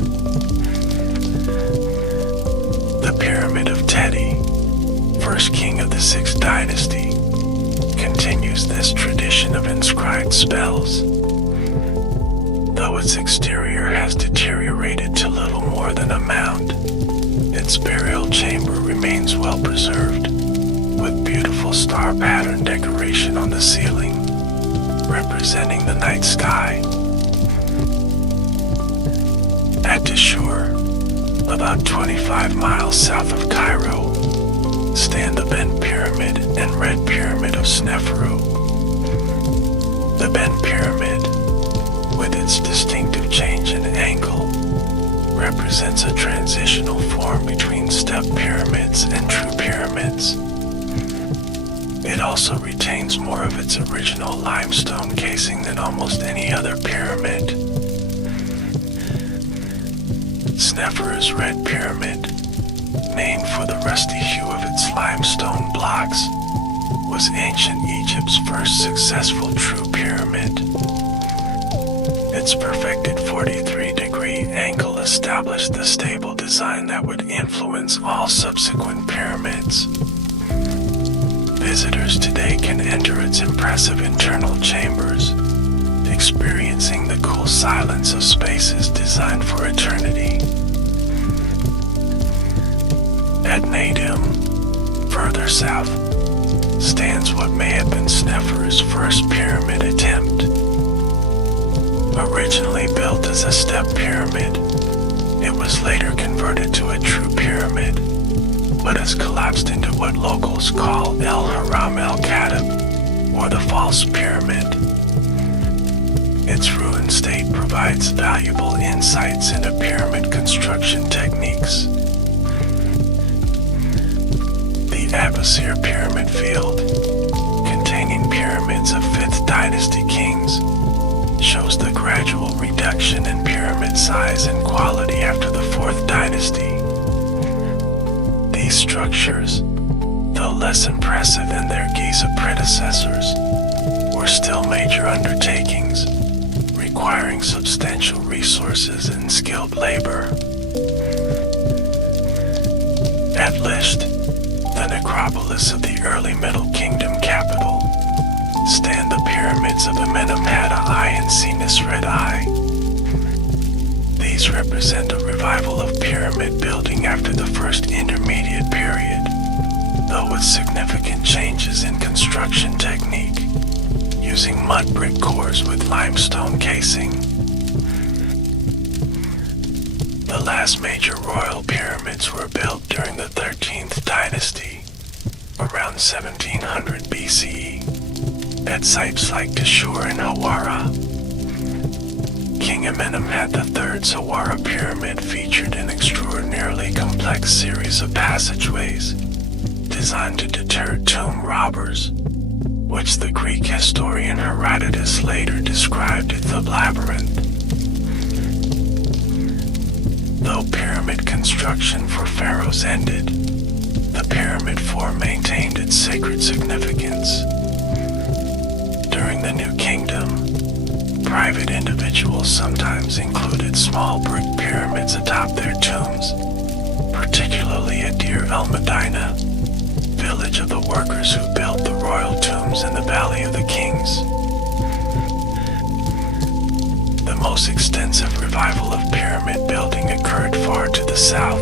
The Pyramid of Teti, first king of the 6th dynasty, continues this tradition of inscribed spells. Though its exterior has deteriorated to little more than a mound, its burial chamber remains well preserved, with beautiful star pattern decoration on the ceiling, representing the night sky. At Dashur, about 25 miles south of Cairo, stand the Bent Pyramid and Red Pyramid of Sneferu. The Bent Pyramid, with its distinctive change in angle, represents a transitional form between step pyramids and true pyramids. It also retains more of its original limestone casing than almost any other pyramid. Sneferu's Red Pyramid, named for the rusty hue of its limestone blocks, was ancient Egypt's first successful true pyramid. Its perfected 43-degree angle established the stable design that would influence all subsequent pyramids. Visitors today can enter its impressive internal chambers, experiencing the cool silence of spaces designed for eternity. At Nadim, further south, stands what may have been Sneferu's first pyramid attempt. Originally built as a step pyramid, it was later converted to a true pyramid, but has collapsed into what locals call El Haram El Khatib, or the false pyramid. Its ruined state provides valuable insights into pyramid construction techniques. The Abusir Pyramid Field, containing pyramids of 5th dynasty kings, shows the gradual reduction in pyramid size and quality after the 4th dynasty. These structures, though less impressive than their Giza predecessors, were still major undertakings, requiring substantial resources and skilled labor. At Lisht, the necropolis of the early Middle Kingdom capital, stand the pyramids of Amenemhat I and Sinisret I. These represent a revival of pyramid building after the first intermediate period, though with significant changes in construction technique, using mud brick cores with limestone casing. The last major royal pyramids were built during the 13th dynasty, around 1700 BCE, at sites like Dashur and Hawara. King Amenemhat III's Hawara pyramid featured an extraordinarily complex series of passageways designed to deter tomb robbers, which the Greek historian Herodotus later described as the labyrinth. Though pyramid construction for pharaohs ended, the pyramid form maintained its sacred significance. During the New Kingdom, private individuals sometimes included small brick pyramids atop their tombs, particularly at Deir el-Medina, village of the workers who built the royal tombs in the Valley of the Kings. The most extensive revival of pyramid building occurred far to the south,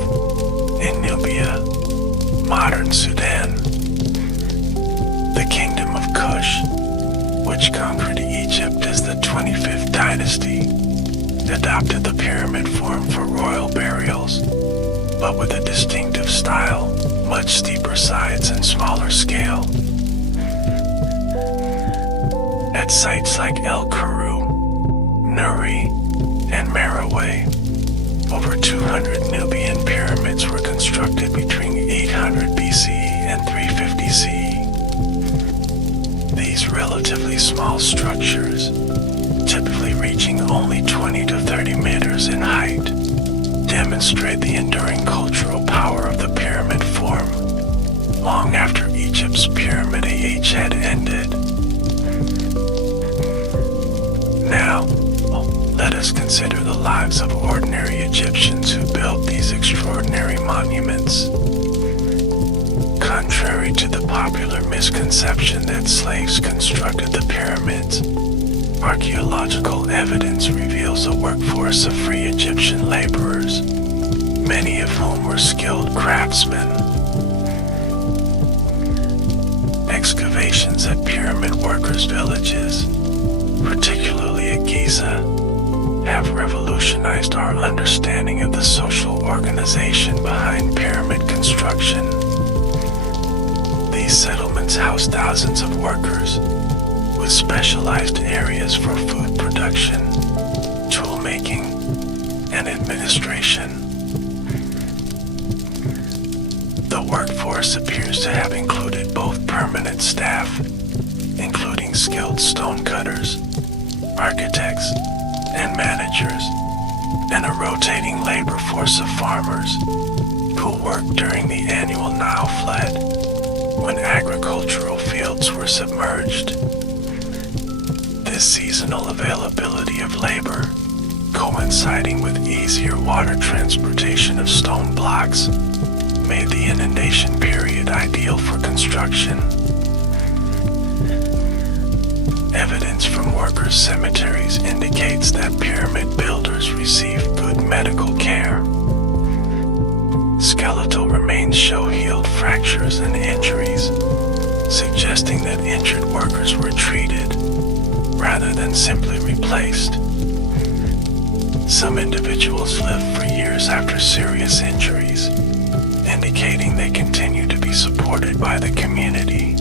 in Nubia, modern Sudan. The Kingdom of Kush, which conquered Egypt as the 25th dynasty, adopted the pyramid form for royal burials, but with a distinctive style, much steeper sides and smaller scale. At sites like El Kuru, Nuri, and Merowe, over 200 Nubian pyramids were constructed between 800 BCE and 350 CE. These relatively small structures, typically reaching only 20 to 30 meters in height, demonstrate the enduring cultural power of the pyramid form, long after Egypt's pyramid age had ended. Now, let us consider the lives of ordinary Egyptians who built these extraordinary monuments. Contrary to the popular misconception that slaves constructed the pyramids, archaeological evidence reveals a workforce of free Egyptian laborers, many of whom were skilled craftsmen. Excavations at pyramid workers' villages, particularly at Giza, have revolutionized our understanding of the social organization behind pyramid construction. These settlements house thousands of workers, with specialized areas for food production, tool making, and administration. The workforce appears to have included both permanent staff, including skilled stonecutters, architects, and managers, and a rotating labor force of farmers who worked during the annual Nile flood, when agricultural fields were submerged. This seasonal availability of labor, coinciding with easier water transportation of stone blocks, made the inundation period ideal for construction. Evidence from workers' cemeteries indicates that pyramid builders received good medical care. Skeletal remains show healed fractures and injuries, suggesting that injured workers were treated rather than simply replaced. Some individuals lived for years after serious injuries, indicating they continue to be supported by the community.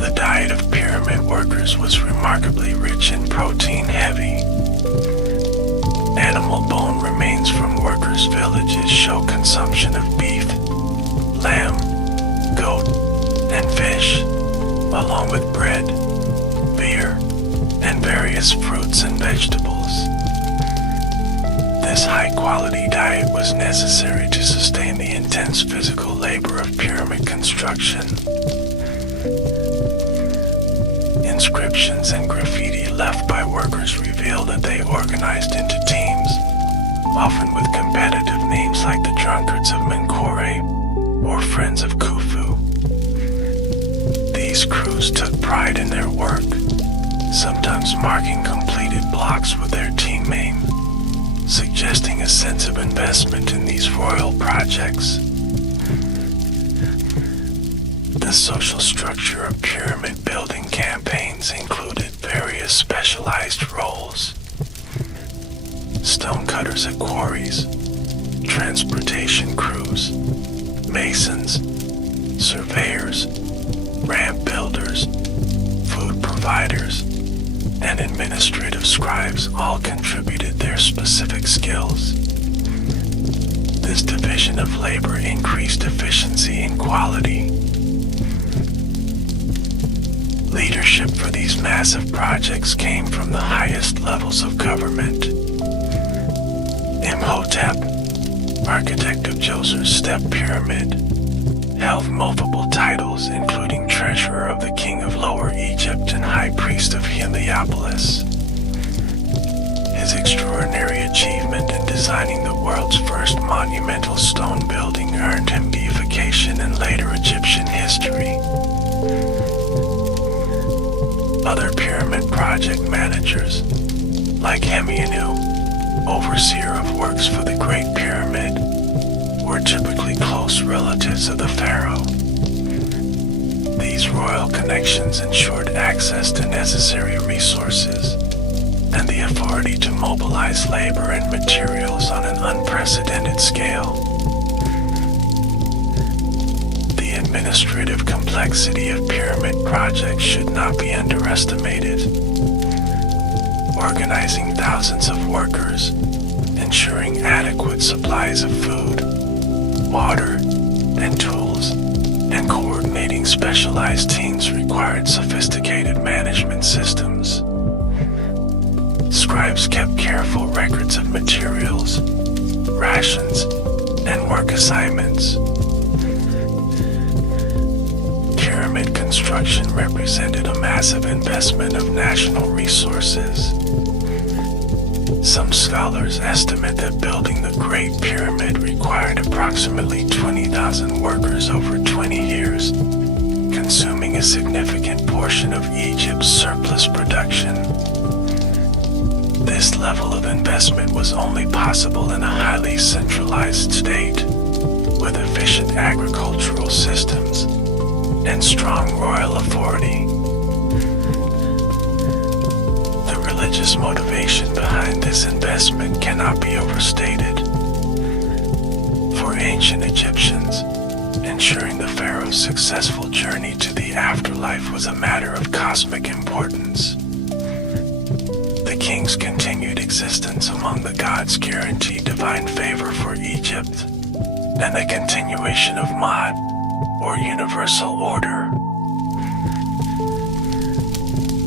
The diet of pyramid workers was remarkably rich and protein-heavy. Animal bone remains from workers' villages show consumption of beef, lamb, goat, and fish, along with bread, beer, and various fruits and vegetables. This high-quality diet was necessary to sustain the intense physical labor of pyramid construction. Inscriptions and graffiti left by workers reveal that they organized into teams, often with competitive names like the Drunkards of Menkore or Friends of Khufu. These crews took pride in their work, sometimes marking completed blocks with their team name, suggesting a sense of investment in these royal projects. The social structure of pyramid building campaigns included various specialized roles: stonecutters at quarries, transportation crews, masons, surveyors, ramp builders, food providers, and administrative scribes all contributed their specific skills. This division of labor increased efficiency and quality. Leadership for these massive projects came from the highest levels of government. Imhotep, architect of Djoser's Step Pyramid, held multiple titles including Treasurer of the King of Lower Egypt and High Priest of Heliopolis. His extraordinary achievement in designing the world's first monumental stone building earned him deification in later Egyptian history. Other pyramid project managers, like Hemianu, overseer of works for the Great Pyramid, were typically close relatives of the pharaoh. These royal connections ensured access to necessary resources and the authority to mobilize labor and materials on an unprecedented scale. The administrative complexity of pyramid projects should not be underestimated. Organizing thousands of workers, ensuring adequate supplies of food, water, and tools, and coordinating specialized teams required sophisticated management systems. Scribes kept careful records of materials, rations, and work assignments. Pyramid construction represented a massive investment of national resources. Some scholars estimate that building the Great Pyramid required approximately 20,000 workers over 20 years, consuming a significant portion of Egypt's surplus production. This level of investment was only possible in a highly centralized state, with efficient agricultural systems and strong royal authority. The religious motivation behind this investment cannot be overstated. For ancient Egyptians, ensuring the pharaoh's successful journey to the afterlife was a matter of cosmic importance. The king's continued existence among the gods guaranteed divine favor for Egypt and the continuation of Ma'at, or universal order.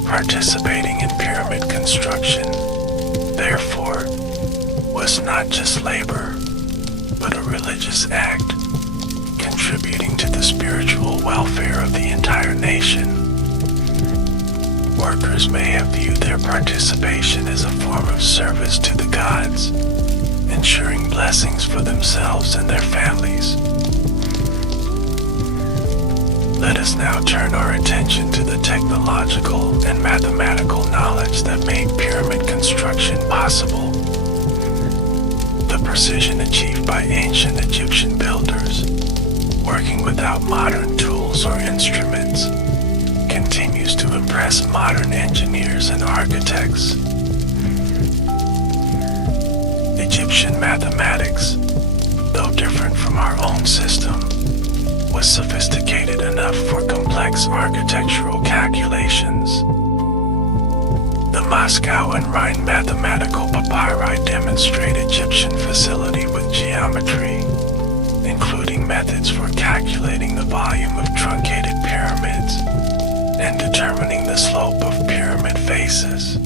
Participating in pyramid construction, therefore, was not just labor, but a religious act, contributing to the spiritual welfare of the entire nation. Workers may have viewed their participation as a form of service to the gods, ensuring blessings for themselves and their families. Let us now turn our attention to the technological and mathematical knowledge that made pyramid construction possible. The precision achieved by ancient Egyptian builders, working without modern tools or instruments, continues to impress modern engineers and architects. Egyptian mathematics, though different from our own system, was sophisticated enough for complex architectural calculations. The Moscow and Rhine mathematical papyri demonstrate Egyptian facility with geometry, including methods for calculating the volume of truncated pyramids and determining the slope of pyramid faces.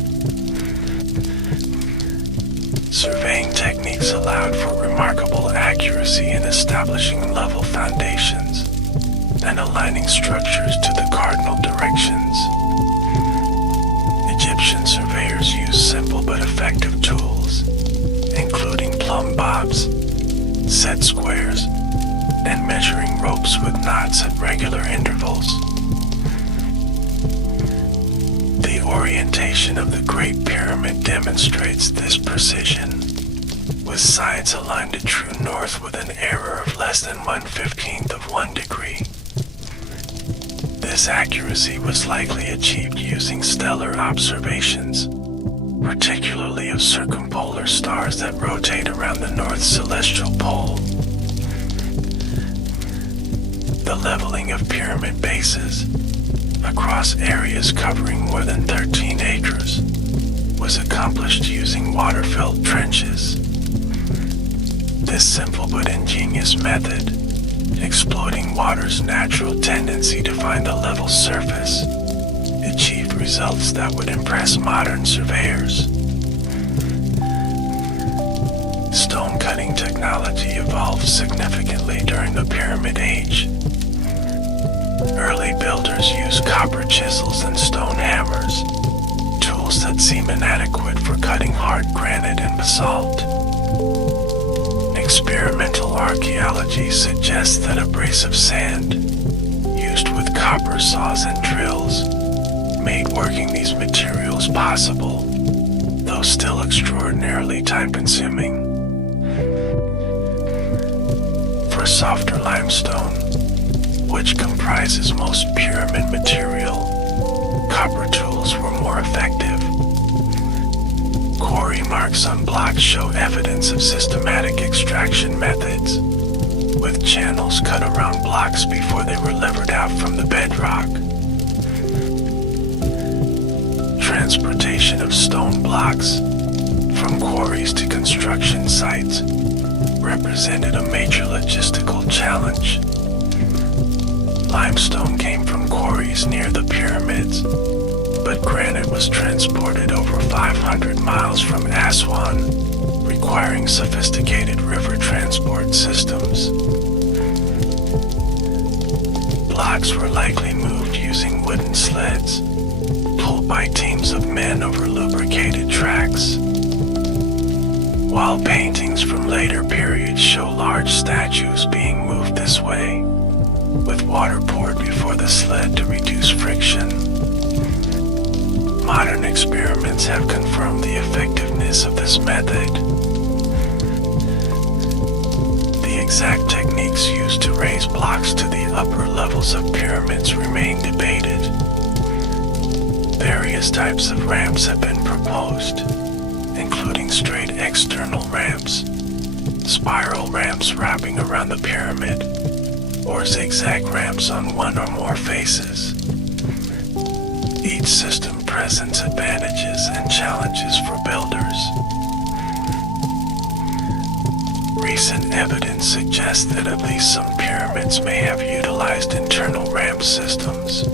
Surveying techniques allowed for remarkable accuracy in establishing level foundations and aligning structures to the cardinal directions. Egyptian surveyors used simple but effective tools, including plumb bobs, set squares, and measuring ropes with knots at regular intervals. The orientation of the Great Pyramid demonstrates this precision, with sides aligned to true north with an error of less than 1/15th of 1 degree. This accuracy was likely achieved using stellar observations, particularly of circumpolar stars that rotate around the North Celestial Pole. The leveling of pyramid bases across areas covering more than 13 acres was accomplished using water-filled trenches. This simple but ingenious method, exploiting water's natural tendency to find a level surface, achieved results that would impress modern surveyors. Stone cutting technology evolved significantly during the Pyramid Age. Early builders used copper chisels and stone hammers, tools that seem inadequate for cutting hard granite and basalt. Experimental archaeology suggests that abrasive sand, used with copper saws and drills, made working these materials possible, though still extraordinarily time-consuming. For softer limestone, which comprises most pyramid material, copper tools were more effective. Quarry marks on blocks show evidence of systematic extraction methods, with channels cut around blocks before they were levered out from the bedrock. Transportation of stone blocks from quarries to construction sites represented a major logistical challenge. limestone came from quarries near the pyramids, but granite was transported over 500 miles from Aswan, requiring sophisticated river transport systems. Blocks were likely moved using wooden sleds, pulled by teams of men over lubricated tracks, while paintings from later periods show large statues being moved this way, with water poured before the sled to reduce friction. Modern experiments have confirmed the effectiveness of this method. The exact techniques used to raise blocks to the upper levels of pyramids remain debated. Various types of ramps have been proposed, including straight external ramps, spiral ramps wrapping around the pyramid, or zigzag ramps on one or more faces. Each system presents advantages and challenges for builders. Recent evidence suggests that at least some pyramids may have utilized internal ramp systems.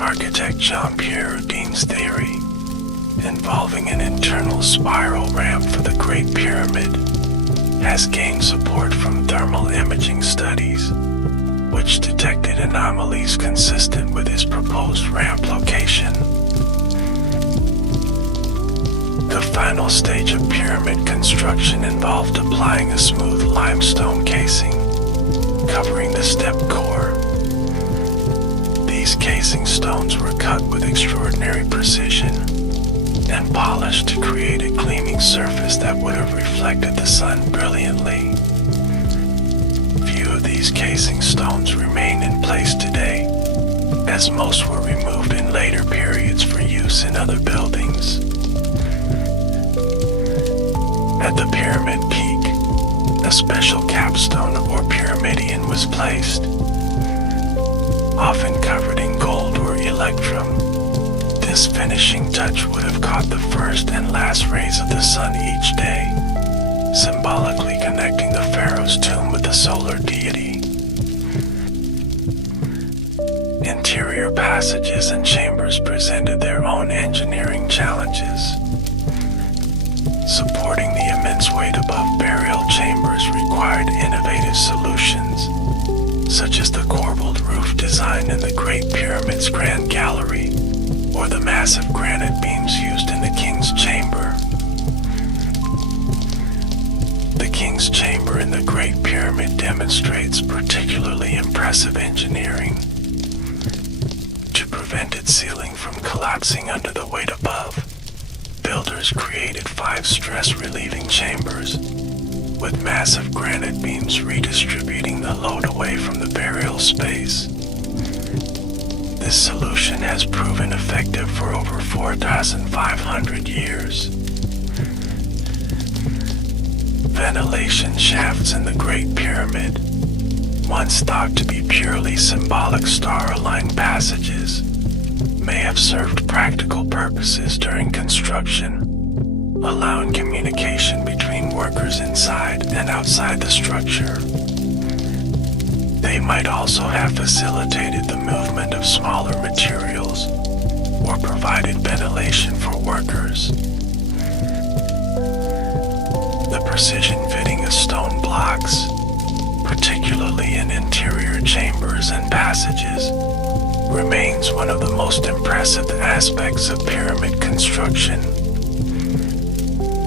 Architect Jean-Pierre Houdin's theory, involving an internal spiral ramp for the Great Pyramid, has gained support from thermal imaging studies, which detected anomalies consistent with his proposed ramp location. The final stage of pyramid construction involved applying a smooth limestone casing, covering the step core. These casing stones were cut with extraordinary precision and polished to create a gleaming surface that would have reflected the sun brilliantly. Few of these casing stones remain in place today, as most were removed in later periods for use in other buildings. At the pyramid peak, a special capstone or pyramidion was placed, often covered in gold or electrum. This finishing touch would have caught the first and last rays of the sun each day, symbolically connecting the pharaoh's tomb with the solar deity. Interior passages and chambers presented their own engineering challenges. Supporting the immense weight above burial chambers required innovative solutions, such as the corbelled roof design in the Great Pyramid's Grand Gallery, or the massive granite beams used in the King's Chamber. The King's Chamber in the Great Pyramid demonstrates particularly impressive engineering. To prevent its ceiling from collapsing under the weight above, builders created 5 stress-relieving chambers, with massive granite beams redistributing the load away from the burial space. This solution has proven effective for over 4,500 years. Ventilation shafts in the Great Pyramid, once thought to be purely symbolic star-aligned passages, may have served practical purposes during construction, allowing communication between workers inside and outside the structure. They might also have facilitated the movement of smaller materials or provided ventilation for workers. The precision fitting of stone blocks, particularly in interior chambers and passages, remains one of the most impressive aspects of pyramid construction.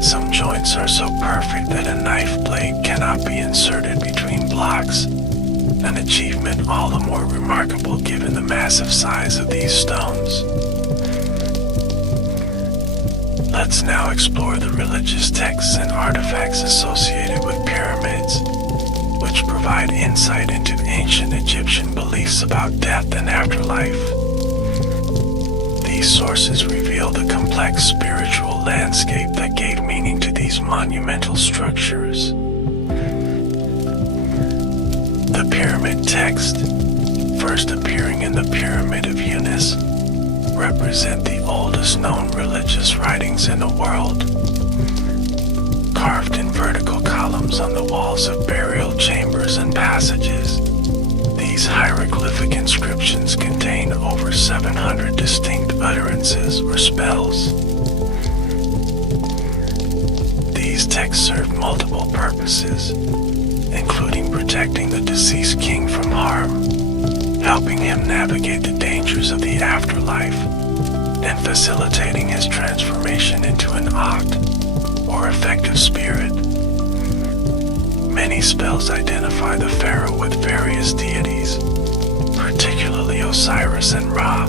Some joints are so perfect that a knife blade cannot be inserted between blocks, an achievement all the more remarkable given the massive size of these stones. Let's now explore the religious texts and artifacts associated with pyramids, which provide insight into ancient Egyptian beliefs about death and afterlife. These sources reveal the complex spiritual landscape that gave meaning to these monumental structures. The pyramid text, first appearing in the Pyramid of Unis, represent the oldest known religious writings in the world. Carved in vertical columns on the walls of burial chambers and passages, These hieroglyphic inscriptions contain over 700 distinct utterances or spells. These texts serve multiple purposes, including protecting the deceased king from harm, helping him navigate the dangers of the afterlife, and facilitating his transformation into an Acht, or effective spirit. Many spells identify the pharaoh with various deities, particularly Osiris and Ra,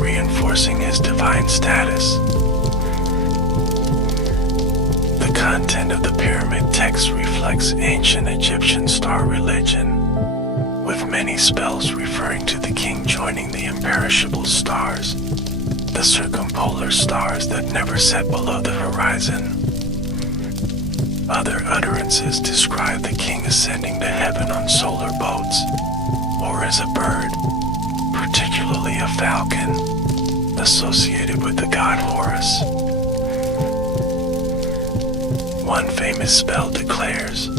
reinforcing his divine status. The content of the pyramid text reflects ancient Egyptian star religion, with many spells referring to the king joining the imperishable stars, the circumpolar stars that never set below the horizon. Other utterances describe the king ascending to heaven on solar boats, or as a bird, particularly a falcon, associated with the god Horus. One famous spell declares,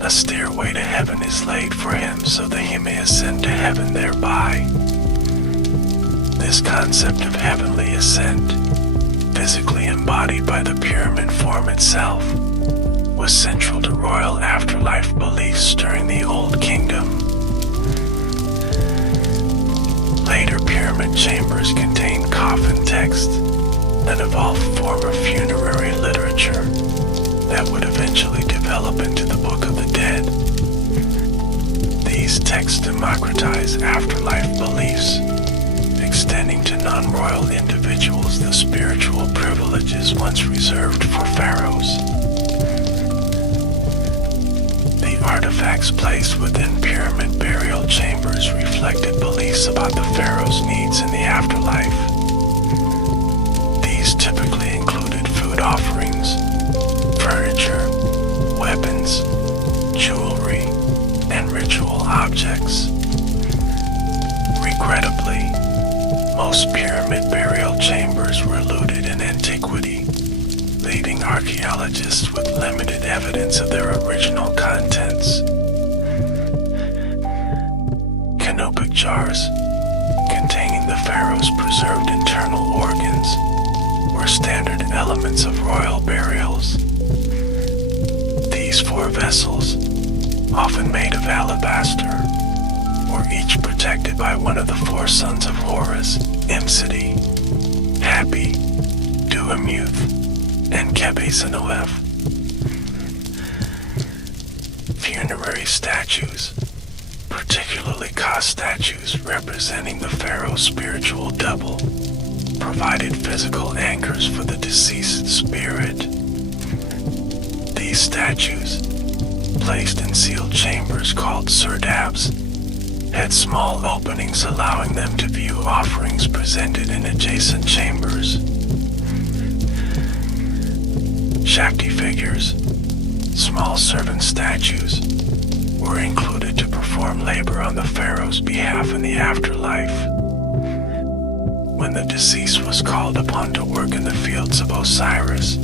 "A stairway to heaven is laid for him so that he may ascend to heaven thereby." This concept of heavenly ascent, physically embodied by the pyramid form itself, was central to royal afterlife beliefs during the Old Kingdom. Later pyramid chambers contained coffin text, an evolved form of funerary literature that would eventually develop into the Book of the Dead. These texts democratize afterlife beliefs, extending to non-royal individuals the spiritual privileges once reserved for pharaohs. The artifacts placed within pyramid burial chambers reflected beliefs about the pharaoh's needs in the afterlife. These typically included food offerings, furniture, weapons, jewelry, and ritual objects. Regrettably, most pyramid burial chambers were looted in antiquity, leaving archaeologists with limited evidence of their original contents. Canopic jars, containing the pharaoh's preserved internal organs, were standard elements of royal burials. These 4 vessels, often made of alabaster, were each protected by one of the 4 sons of Horus, Imsidi, Hapi, Duamuth, and Kebe-Senoef. Funerary statues, particularly Ka statues representing the pharaoh's spiritual double, provided physical anchors for the deceased spirit. These statues, placed in sealed chambers called serdabs, had small openings allowing them to view offerings presented in adjacent chambers. Shakti figures, small servant statues, were included to perform labor on the pharaoh's behalf in the afterlife. When the deceased was called upon to work in the fields of Osiris,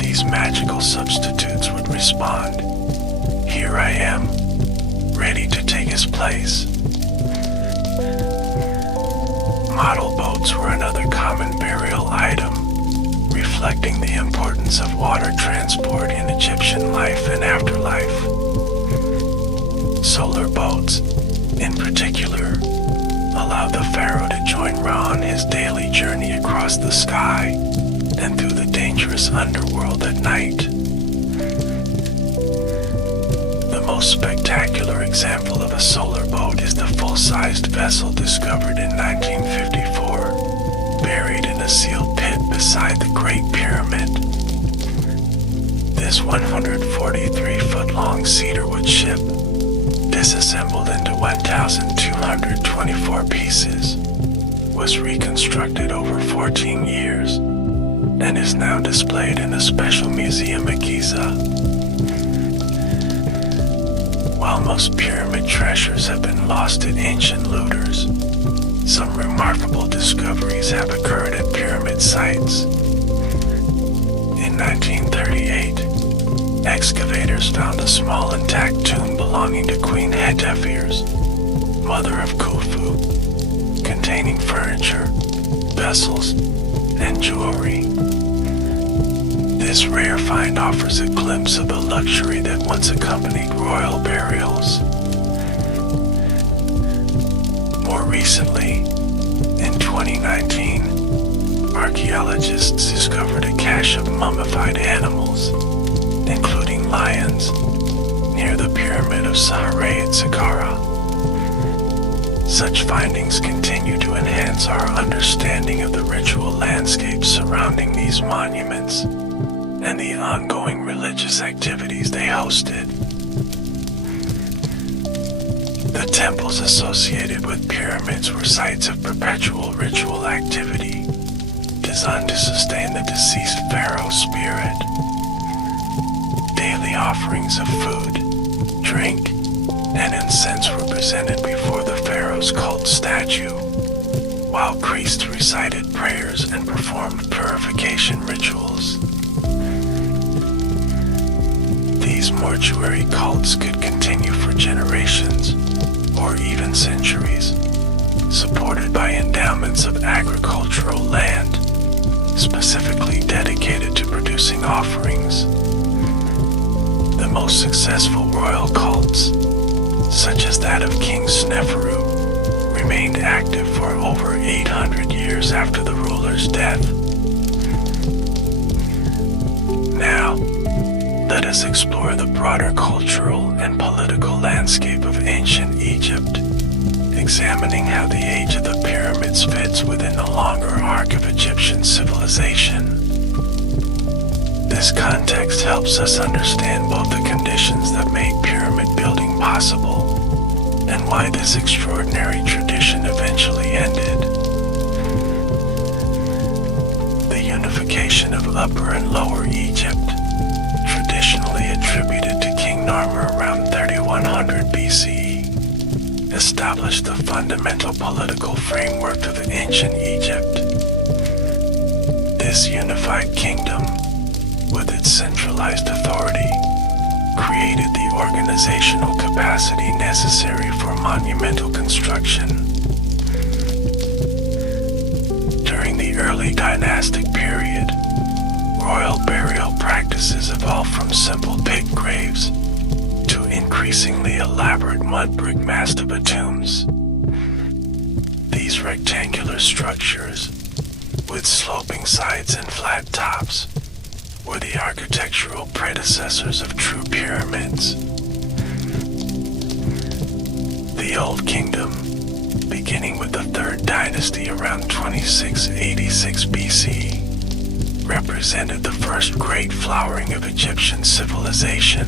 these magical substitutes would respond, "Here I am, ready to take his place." Model boats were another common burial item, reflecting the importance of water transport in Egyptian life and afterlife. Solar boats, in particular, allowed the pharaoh to join Ra on his daily journey across the sky and through the dangerous underworld at night. The most spectacular example of a solar boat is the full-sized vessel discovered in 1954, buried in a sealed pit beside the Great Pyramid. This 143-foot-long cedarwood ship, disassembled into 1,224 pieces, was reconstructed over 14 years and is now displayed in a special museum at Giza. While most pyramid treasures have been lost to ancient looters, some remarkable discoveries have occurred at pyramid sites. In 1938, excavators found a small intact tomb belonging to Queen Hetepheres, mother of Khufu, containing furniture, vessels, and jewelry. This rare find offers a glimpse of the luxury that once accompanied royal burials. More recently, in 2019, archaeologists discovered a cache of mummified animals, including lions, near the pyramid of Sahareh at Saqqara. Such findings continue to enhance our understanding of the ritual landscape surrounding these monuments and the ongoing religious activities they hosted. The temples associated with pyramids were sites of perpetual ritual activity, designed to sustain the deceased pharaoh's spirit. Daily offerings of food, drink, and incense were presented before the pharaoh's cult statue, while priests recited prayers and performed purification rituals. These mortuary cults could continue for generations, or even centuries, supported by endowments of agricultural land, specifically dedicated to producing offerings. The most successful royal cults, such as that of King Sneferu, remained active for over 800 years after the ruler's death. Now, let us explore the broader cultural and political landscape of ancient Egypt, examining how the age of the pyramids fits within the longer arc of Egyptian civilization. This context helps us understand both the conditions that made pyramid building possible and why this extraordinary tradition eventually ended. The unification of Upper and Lower Egypt, traditionally attributed to King Narmer around 3100 BCE, established the fundamental political framework of ancient Egypt. This unified kingdom, with its centralized authority, created the organizational capacity necessary for monumental construction. During the early dynastic period, royal burial practices evolved from simple pit graves to increasingly elaborate mud brick mastaba tombs. These rectangular structures, with sloping sides and flat tops, were the architectural predecessors of true pyramids. The Old Kingdom, beginning with the Third Dynasty around 2686 BC, represented the first great flowering of Egyptian civilization.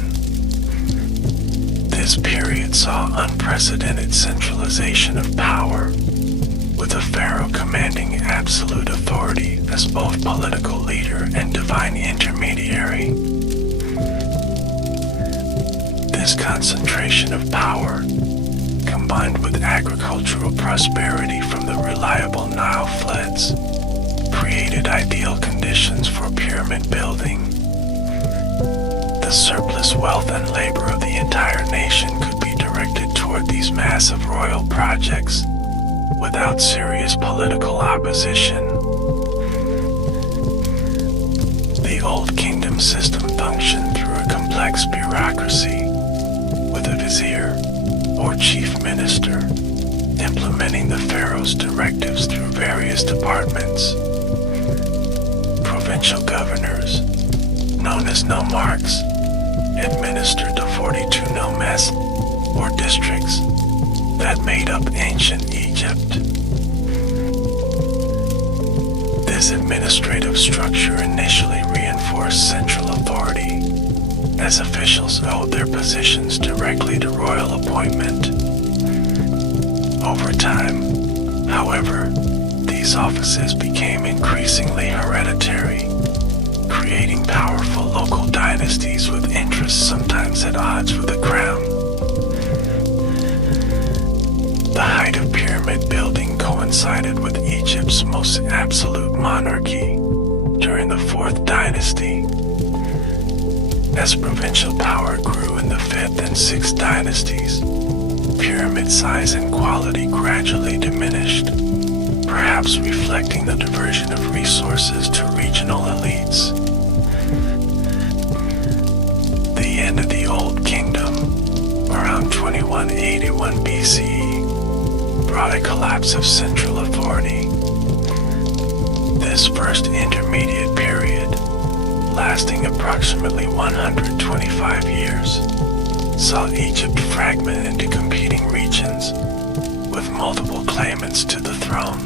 This period saw unprecedented centralization of power, with the pharaoh commanding absolute authority as both political leader and divine intermediary. This concentration of power, combined with agricultural prosperity from the reliable Nile floods, created ideal conditions for pyramid building. The surplus wealth and labor of the entire nation could be directed toward these massive royal projects without serious political opposition. The Old Kingdom system functioned through a complex bureaucracy, with a vizier, or chief minister, implementing the pharaoh's directives through various departments. Provincial governors, known as nomarchs, administered the 42 nomes, or districts, that made up ancient Egypt. This administrative structure initially reinforced central authority, as officials owed their positions directly to royal appointment. Over time, however, these offices became increasingly hereditary, creating powerful local dynasties with interests sometimes at odds with the crown. The height of pyramid building coincided with Egypt's most absolute monarchy during the Fourth Dynasty. As provincial power grew in the Fifth and Sixth Dynasties, pyramid size and quality gradually diminished, perhaps reflecting the diversion of resources to regional elites. The end of the Old Kingdom, around 2181 BCE, brought a collapse of central authority. This first intermediate period, lasting approximately 125 years, saw Egypt fragment into competing regions, with multiple claimants to the throne.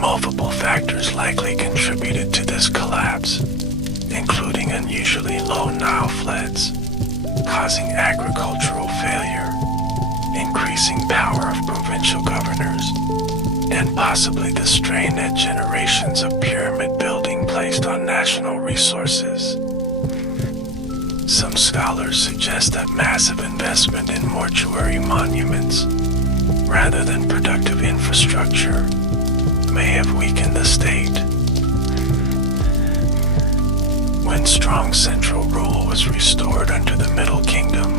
Multiple factors likely contributed to this collapse, including unusually low Nile floods, causing agricultural failure, increasing power of provincial governors, and possibly the strain that generations of pyramid building placed on national resources. Some scholars suggest that massive investment in mortuary monuments, rather than productive infrastructure, may have weakened the state. When strong central rule was restored under the Middle Kingdom,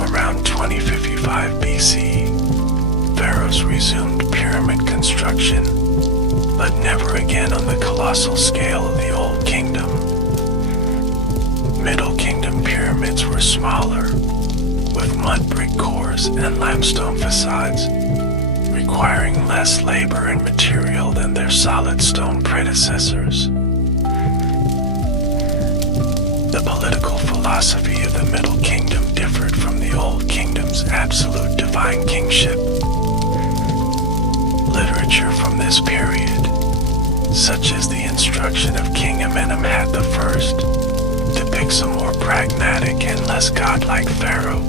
around 2055 BC, pharaohs resumed pyramid construction, but never again on the colossal scale of the Old Kingdom. Middle Kingdom pyramids were smaller, with mud brick cores and limestone facades, requiring less labor and material than their solid stone predecessors. The political philosophy of the Middle Kingdom differed from the Old Kingdom's absolute divine kingship. Literature from this period, such as the instruction of King Amenemhat I, depicts a more pragmatic and less godlike pharaoh,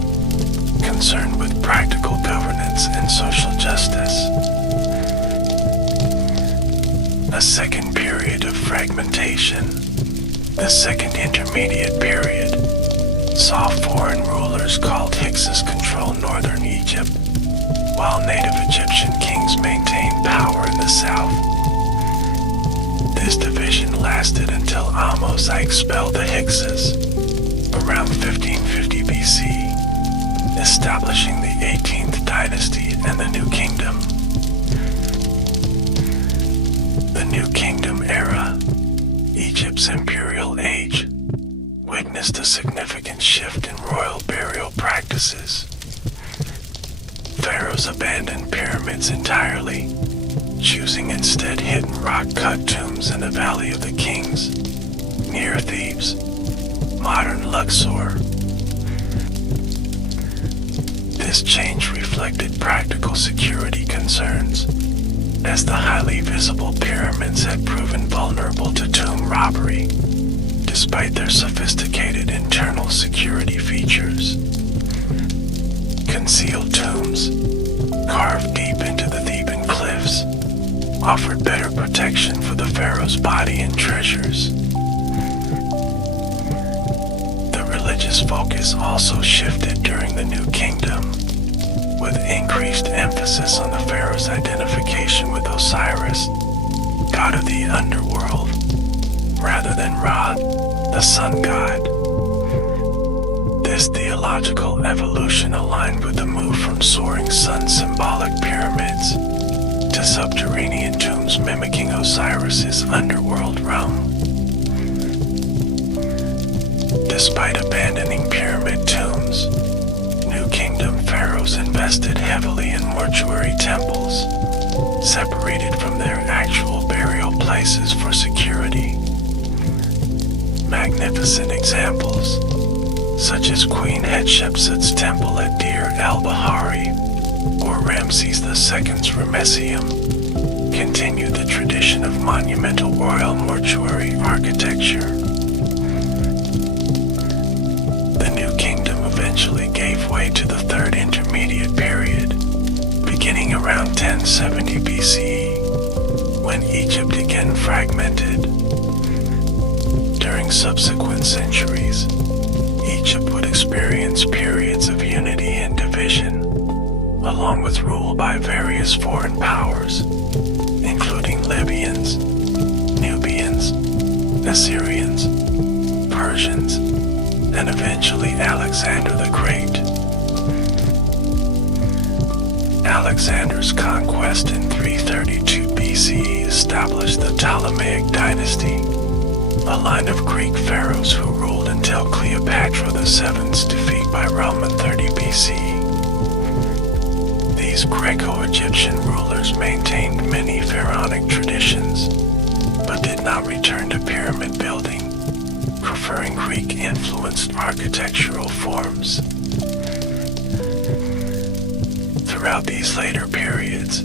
concerned with practical governance and social justice. A second period of fragmentation, the Second Intermediate Period, saw foreign rulers called Hyksos control northern Egypt, while native Egyptian kings maintained power in the south. This division lasted until Ahmose expelled the Hyksos around 1550 BC, establishing the 18th dynasty and the New Kingdom. The New Kingdom era, Egypt's imperial age, witnessed a significant shift in royal burial practices. Pharaohs abandoned pyramids entirely, choosing instead hidden rock-cut tombs in the Valley of the Kings, near Thebes, modern Luxor. This change reflected practical security concerns, as the highly visible pyramids had proven vulnerable to tomb robbery, despite their sophisticated internal security features. Concealed tombs, carved deep into the Theban cliffs, offered better protection for the pharaoh's body and treasures. The religious focus also shifted during the New Kingdom, with increased emphasis on the pharaoh's identification with Osiris, god of the underworld, rather than Ra, the sun god. This theological evolution aligned with the move from soaring sun-symbolic pyramids to subterranean tombs mimicking Osiris's underworld realm. Despite abandoning pyramid tombs, New Kingdom pharaohs invested heavily in mortuary temples, separated from their actual burial places for security. Magnificent examples, such as Queen Hatshepsut's temple at Deir el-Bahari or Ramses II's Ramesseum, continue the tradition of monumental royal mortuary architecture. The New Kingdom eventually gave way to the Third Intermediate Period, beginning around 1070 BCE, when Egypt again fragmented. During subsequent centuries, Egypt would experience periods of unity and division, along with rule by various foreign powers, including Libyans, Nubians, Assyrians, Persians, and eventually Alexander the Great. Alexander's conquest in 332 BCE established the Ptolemaic dynasty, a line of Greek pharaohs who ruled until Cleopatra VII's defeat by Rome in 30 BCE. These Greco-Egyptian rulers maintained many pharaonic traditions, but did not return to pyramid building, preferring Greek-influenced architectural forms. Throughout these later periods,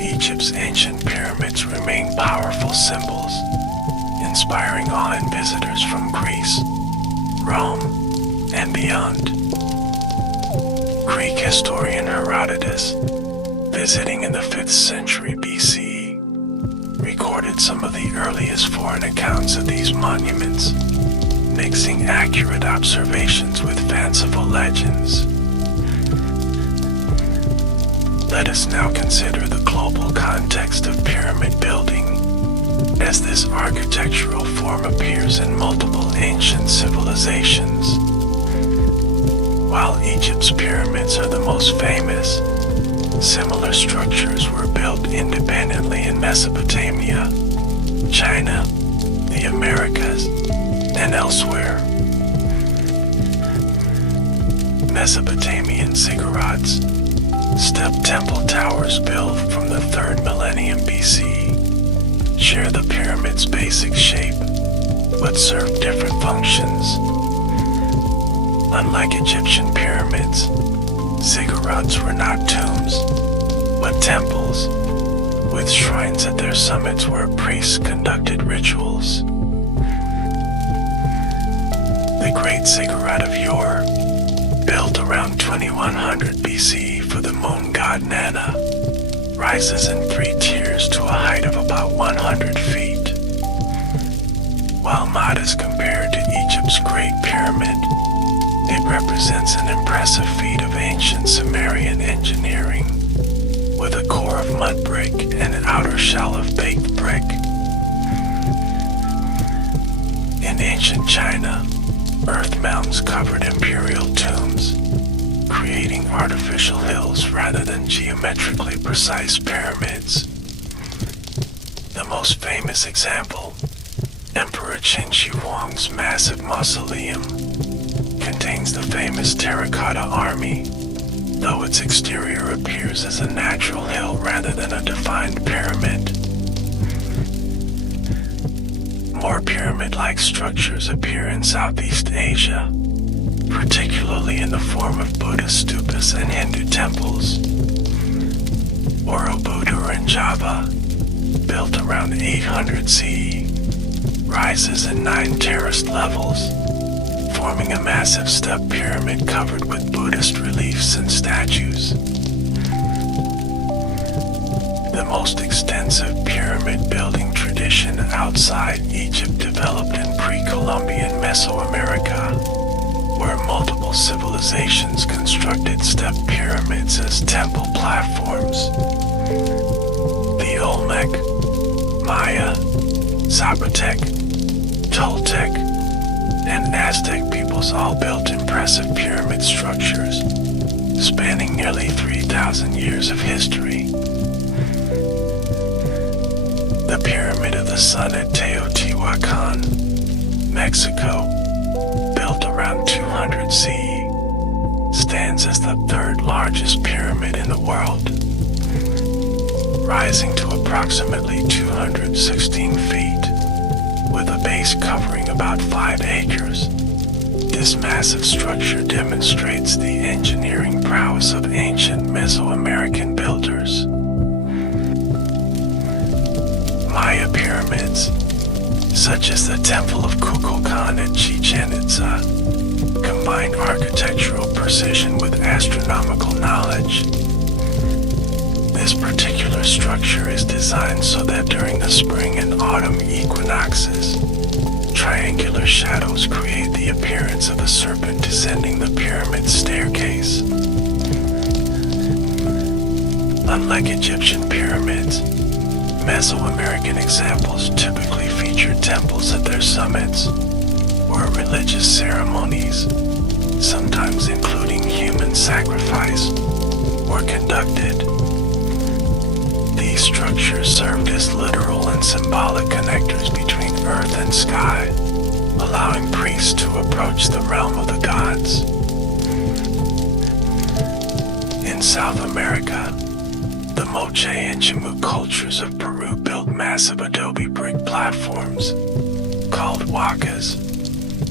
Egypt's ancient pyramids remain powerful symbols, inspiring awe in visitors from Greece, Rome, and beyond. Greek historian Herodotus, visiting in the 5th century BCE, recorded some of the earliest foreign accounts of these monuments, mixing accurate observations with fanciful legends. Let us now consider the global context of pyramid building, as this architectural form appears in multiple ancient civilizations. While Egypt's pyramids are the most famous, similar structures were built independently in Mesopotamia, China, the Americas, and elsewhere. Mesopotamian ziggurats, step temple towers built from the 3rd millennium BC, share the pyramid's basic shape, but serve different functions. Unlike Egyptian pyramids, ziggurats were not tombs, but temples, with shrines at their summits where priests conducted rituals. The Great Ziggurat of yore, built around 2100 BCE for the moon god Nana, rises in 3 tiers to a height of about 100 feet. While modest compared to Egypt's Great Pyramid, it represents an impressive feat of ancient Sumerian engineering, with a core of mud brick and an outer shell of baked brick. In ancient China, earth mounds covered imperial tombs, creating artificial hills rather than geometrically precise pyramids. The most famous example, Emperor Qin Shi Huang's massive mausoleum, contains the famous terracotta army, though its exterior appears as a natural hill rather than a defined pyramid. More pyramid-like structures appear in Southeast Asia, particularly in the form of Buddhist stupas and Hindu temples. Borobudur in Java, built around 800 CE, rises in 9 terraced levels, forming a massive step pyramid covered with Buddhist reliefs and statues. The most extensive pyramid building tradition outside Egypt developed in pre-Columbian Mesoamerica, where multiple civilizations constructed step pyramids as temple platforms. The Olmec, Maya, Zapotec, Toltec, and Aztec peoples all built impressive pyramid structures, spanning nearly 3,000 years of history. The Pyramid of the Sun at Teotihuacan, Mexico, built around 200 CE, stands as the 3rd largest pyramid in the world, rising to approximately 216 feet, with a base covering about 5 acres. This massive structure demonstrates the engineering prowess of ancient Mesoamerican builders. Maya pyramids, such as the Temple of Kukulkan at Chichen Itza, combine architectural precision with astronomical knowledge. This particular structure is designed so that during the spring and autumn equinoxes, triangular shadows create the appearance of a serpent descending the pyramid staircase. Unlike Egyptian pyramids, Mesoamerican examples typically feature temples at their summits, where religious ceremonies, sometimes including human sacrifice, were conducted. These structures served as literal and symbolic connectors between earth and sky, allowing priests to approach the realm of the gods. In South America, the Moche and Chimú cultures of Peru built massive adobe brick platforms, called huacas,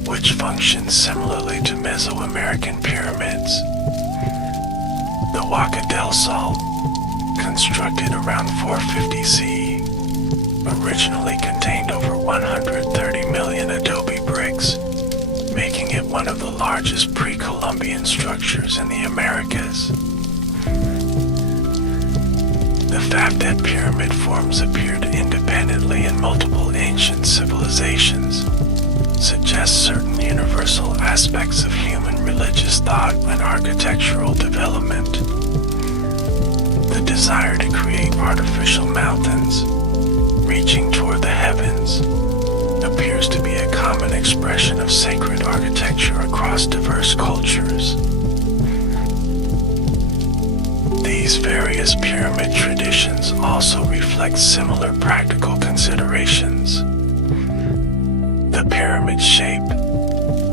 which function similarly to Mesoamerican pyramids. The Huaca del Sol, constructed around 450 CE, originally contained over 130 million adobe bricks, making it one of the largest pre-Columbian structures in the Americas. The fact that pyramid forms appeared independently in multiple ancient civilizations suggests certain universal aspects of human religious thought and architectural development. The desire to create artificial mountains, reaching toward the heavens, appears to be a common expression of sacred architecture across diverse cultures. These various pyramid traditions also reflect similar practical considerations. The pyramid shape,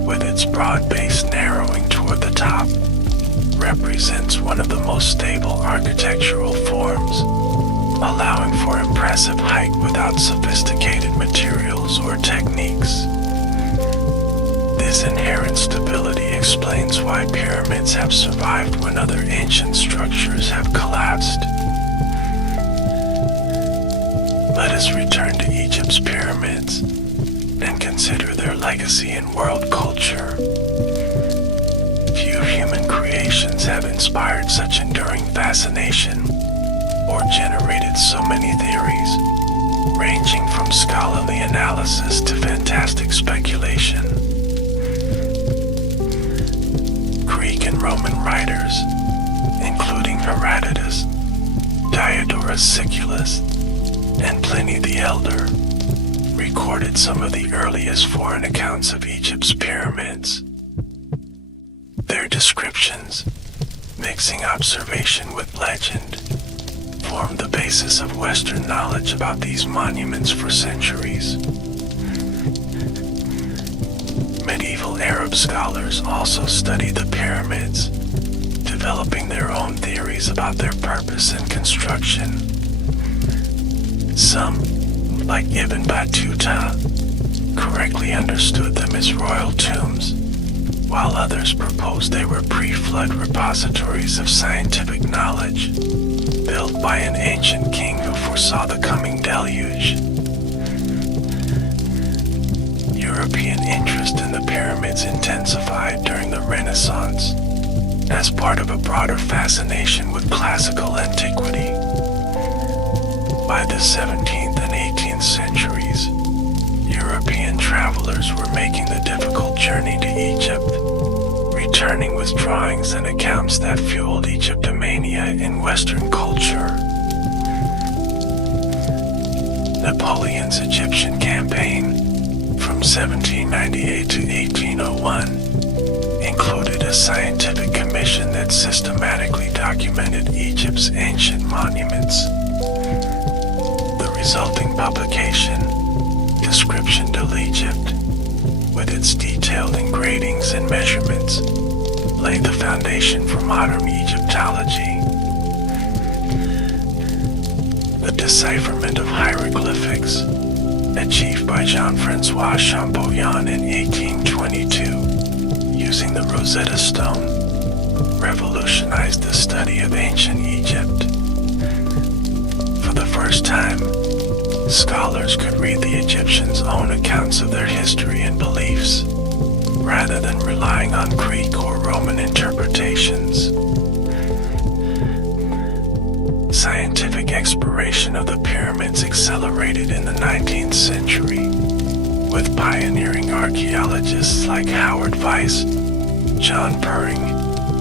with its broad base narrowing toward the top, represents one of the most stable architectural forms, allowing for impressive height without sophisticated materials or techniques. This inherent stability explains why pyramids have survived when other ancient structures have collapsed. Let us return to Egypt's pyramids and consider their legacy in world culture. Few human creations have inspired such enduring fascination or generated so many theories, ranging from scholarly analysis to fantastic speculation. Greek and Roman writers, including Herodotus, Diodorus Siculus, and Pliny the Elder, recorded some of the earliest foreign accounts of Egypt's pyramids. Their descriptions, mixing observation with legend, formed the basis of Western knowledge about these monuments for centuries. Medieval Arab scholars also studied the pyramids, developing their own theories about their purpose and construction. Some, like Ibn Battuta, correctly understood them as royal tombs, while others proposed they were pre-flood repositories of scientific knowledge, built by an ancient king who foresaw the coming deluge. European interest in the pyramids intensified during the Renaissance as part of a broader fascination with classical antiquity. By the 17th and 18th centuries, European travelers were making the difficult journey to Egypt, returning with drawings and accounts that fueled Egyptomania in Western culture. Napoleon's Egyptian campaign from 1798 to 1801 included a scientific commission that systematically documented Egypt's ancient monuments. The resulting publication, Description de l'Egypte, with its detailed engravings and measurements, laid the foundation for modern Egyptology. The decipherment of hieroglyphics, achieved by Jean-Francois Champollion in 1822, using the Rosetta Stone, revolutionized the study of ancient Egypt. For the first time, scholars could read the Egyptians' own accounts of their history and beliefs, rather than relying on Greek or Roman interpretations. Scientific exploration of the pyramids accelerated in the 19th century, with pioneering archaeologists like Howard Weiss, John Purring,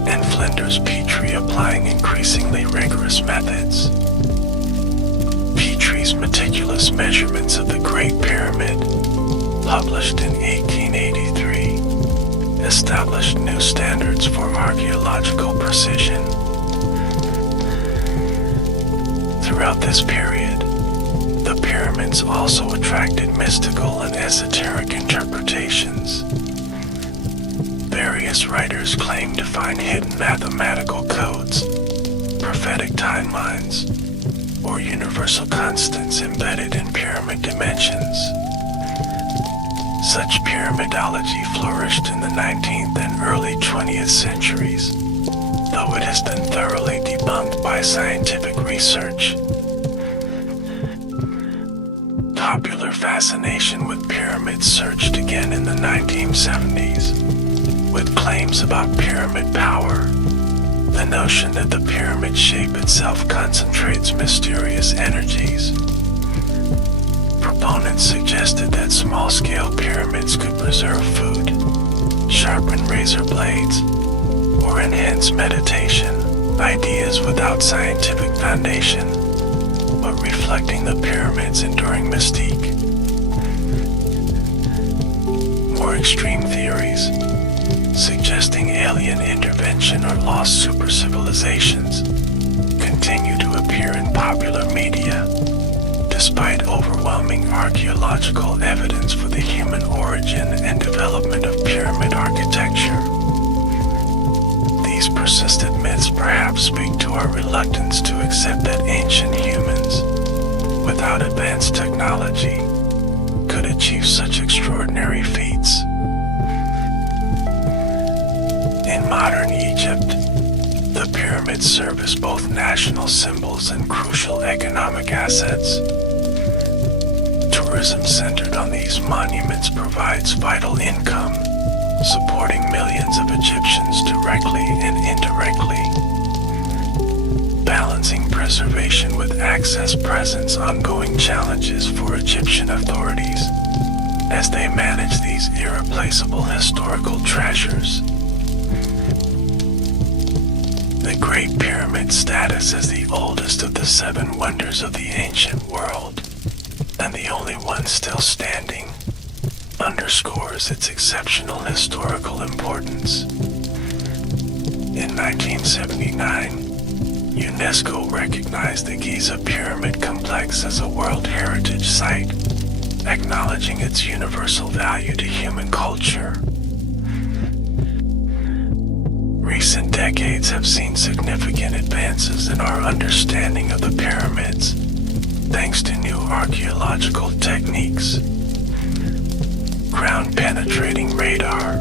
and Flinders Petrie applying increasingly rigorous methods. Petrie's meticulous measurements of the Great Pyramid, published in 1883, established new standards for archaeological precision. Throughout this period, the pyramids also attracted mystical and esoteric interpretations. Various writers claim to find hidden mathematical codes, prophetic timelines, or universal constants embedded in pyramid dimensions. Such pyramidology flourished in the 19th and early 20th centuries, though it has been thoroughly debunked by scientific research. Popular fascination with pyramids surged again in the 1970s, with claims about pyramid power. The notion that the pyramid shape itself concentrates mysterious energies. Proponents suggested that small-scale pyramids could preserve food, sharpen razor blades, or enhance meditation, ideas without scientific foundation, but reflecting the pyramid's enduring mystique. More extreme theories, suggesting alien intervention or lost super-civilizations, continue to appear in popular media, despite overwhelming archaeological evidence for the human origin and development of pyramid architecture. These persistent myths perhaps speak to our reluctance to accept that ancient humans, without advanced technology, could achieve such extraordinary feats. In modern Egypt, the pyramids serve as both national symbols and crucial economic assets. Tourism centered on these monuments provides vital income, supporting millions of Egyptians directly and indirectly. Balancing preservation with access presents ongoing challenges for Egyptian authorities as they manage these irreplaceable historical treasures. The Great Pyramid's status as the oldest of the 7 wonders of the ancient world, and the only one still standing, underscores its exceptional historical importance. In 1979, UNESCO recognized the Giza Pyramid Complex as a World Heritage Site, acknowledging its universal value to human culture. Recent decades have seen significant advances in our understanding of the pyramids, thanks to new archaeological techniques. Ground-penetrating radar,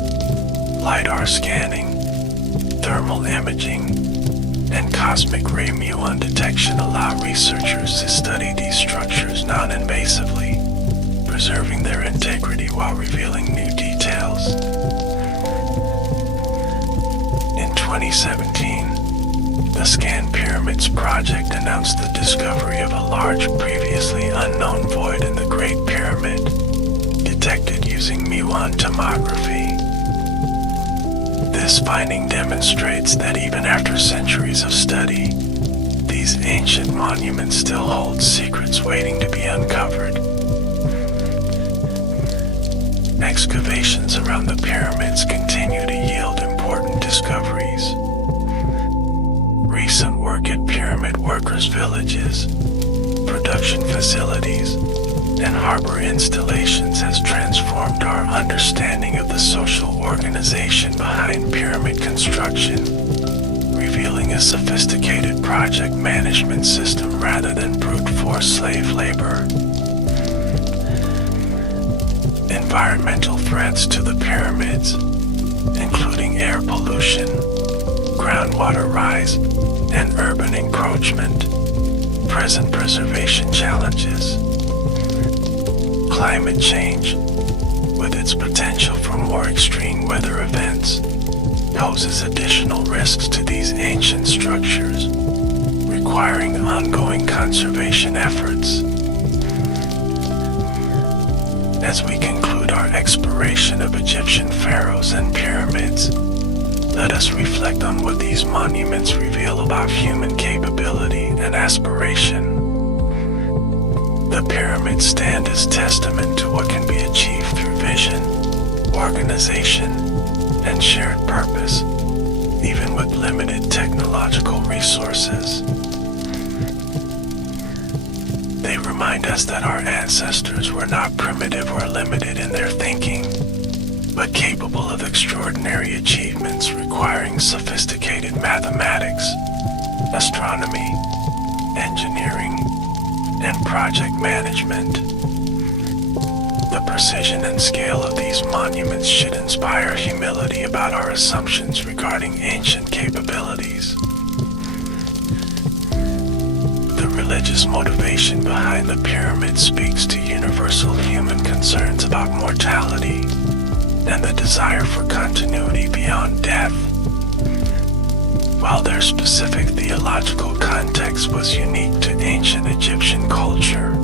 LiDAR scanning, thermal imaging, and cosmic ray muon detection allow researchers to study these structures non-invasively, preserving their integrity while revealing new details. In 2017, the Scan Pyramids project announced the discovery of a large previously unknown void in the Great Pyramid, detected using muon tomography. This finding demonstrates that even after centuries of study, these ancient monuments still hold secrets waiting to be uncovered. Excavations around the pyramids continue to yield important discoveries. Recent work at pyramid workers' villages, production facilities, and harbor installations has transformed our understanding of the social organization behind pyramid construction, revealing a sophisticated project management system rather than brute force slave labor. Environmental threats to the pyramids, including air pollution, groundwater rise, and urban encroachment, present preservation challenges. Climate change, with its potential for more extreme weather events, poses additional risks to these ancient structures, requiring ongoing conservation efforts. As we conclude our exploration of Egyptian pharaohs and pyramids, let us reflect on what these monuments reveal about human capability and aspiration. The pyramids stand as testament to what can be achieved through vision, organization, and shared purpose, even with limited technological resources. They remind us that our ancestors were not primitive or limited in their thinking, but capable of extraordinary achievements requiring sophisticated mathematics, astronomy, engineering, and project management. The precision and scale of these monuments should inspire humility about our assumptions regarding ancient capabilities. The religious motivation behind the pyramid speaks to universal human concerns about mortality and the desire for continuity beyond death. While their specific theological context was unique to ancient Egyptian culture,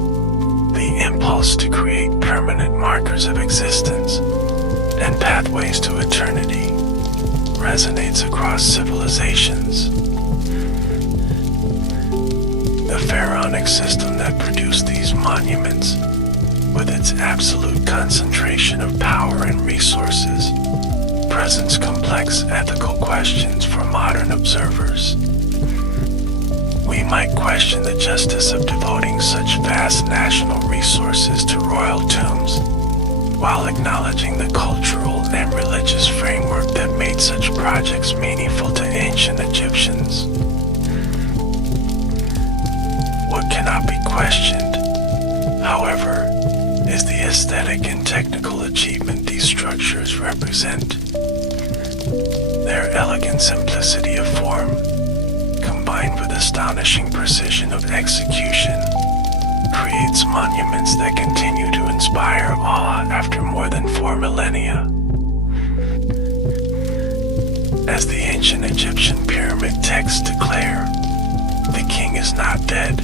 the impulse to create permanent markers of existence and pathways to eternity resonates across civilizations. The pharaonic system that produced these monuments, with its absolute concentration of power and resources, presents complex ethical questions for modern observers. We might question the justice of devoting such vast national resources to royal tombs, while acknowledging the cultural and religious framework that made such projects meaningful to ancient Egyptians. What cannot be questioned, however, is the aesthetic and technical achievement these structures represent. Their elegant simplicity of form, combined with astonishing precision of execution, creates monuments that continue to inspire awe after more than 4 millennia. As the ancient Egyptian pyramid texts declare, the king is not dead,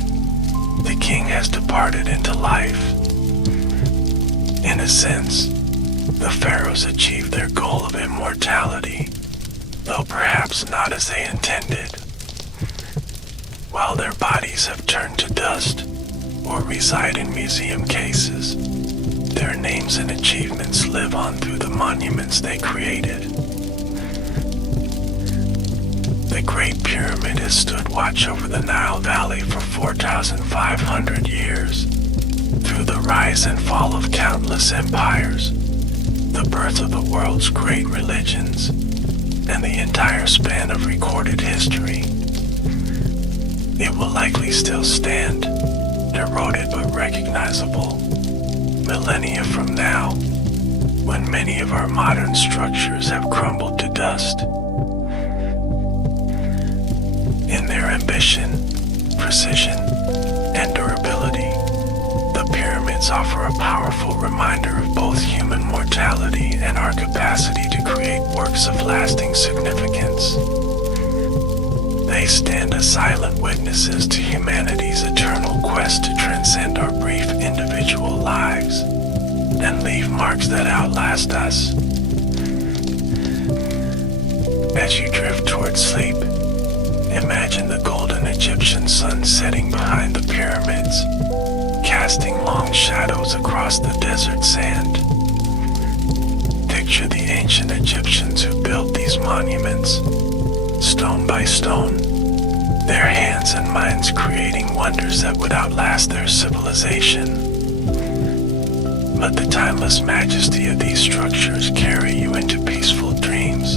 the king has departed into life. In a sense, the pharaohs achieved their goal of immortality, though perhaps not as they intended. While their bodies have turned to dust or reside in museum cases, their names and achievements live on through the monuments they created. The Great Pyramid has stood watch over the Nile Valley for 4,500 years, through the rise and fall of countless empires, the birth of the world's great religions, and the entire span of recorded history. It will likely still stand, eroded but recognizable, millennia from now, when many of our modern structures have crumbled to dust. In their ambition, precision, and durability, the pyramids offer a powerful reminder of both human mortality and our capacity to create works of lasting significance. They stand as silent witnesses to humanity's eternal quest to transcend our brief individual lives and leave marks that outlast us. As you drift towards sleep, imagine the golden Egyptian sun setting behind the pyramids, casting long shadows across the desert sand. Picture the ancient Egyptians who built these monuments, stone by stone, their hands and minds creating wonders that would outlast their civilization. Let the timeless majesty of these structures carry you into peaceful dreams,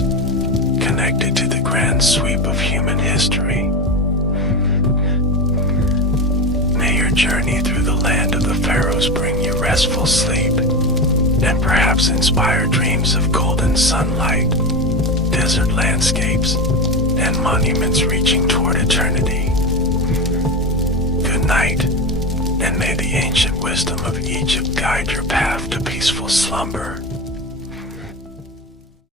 connected to the grand sweep of human history. May your journey through the land of the pharaohs bring you restful sleep, and perhaps inspire dreams of golden sunlight, desert landscapes, and monuments reaching toward eternity. Good night, and may the ancient wisdom of Egypt guide your path to peaceful slumber.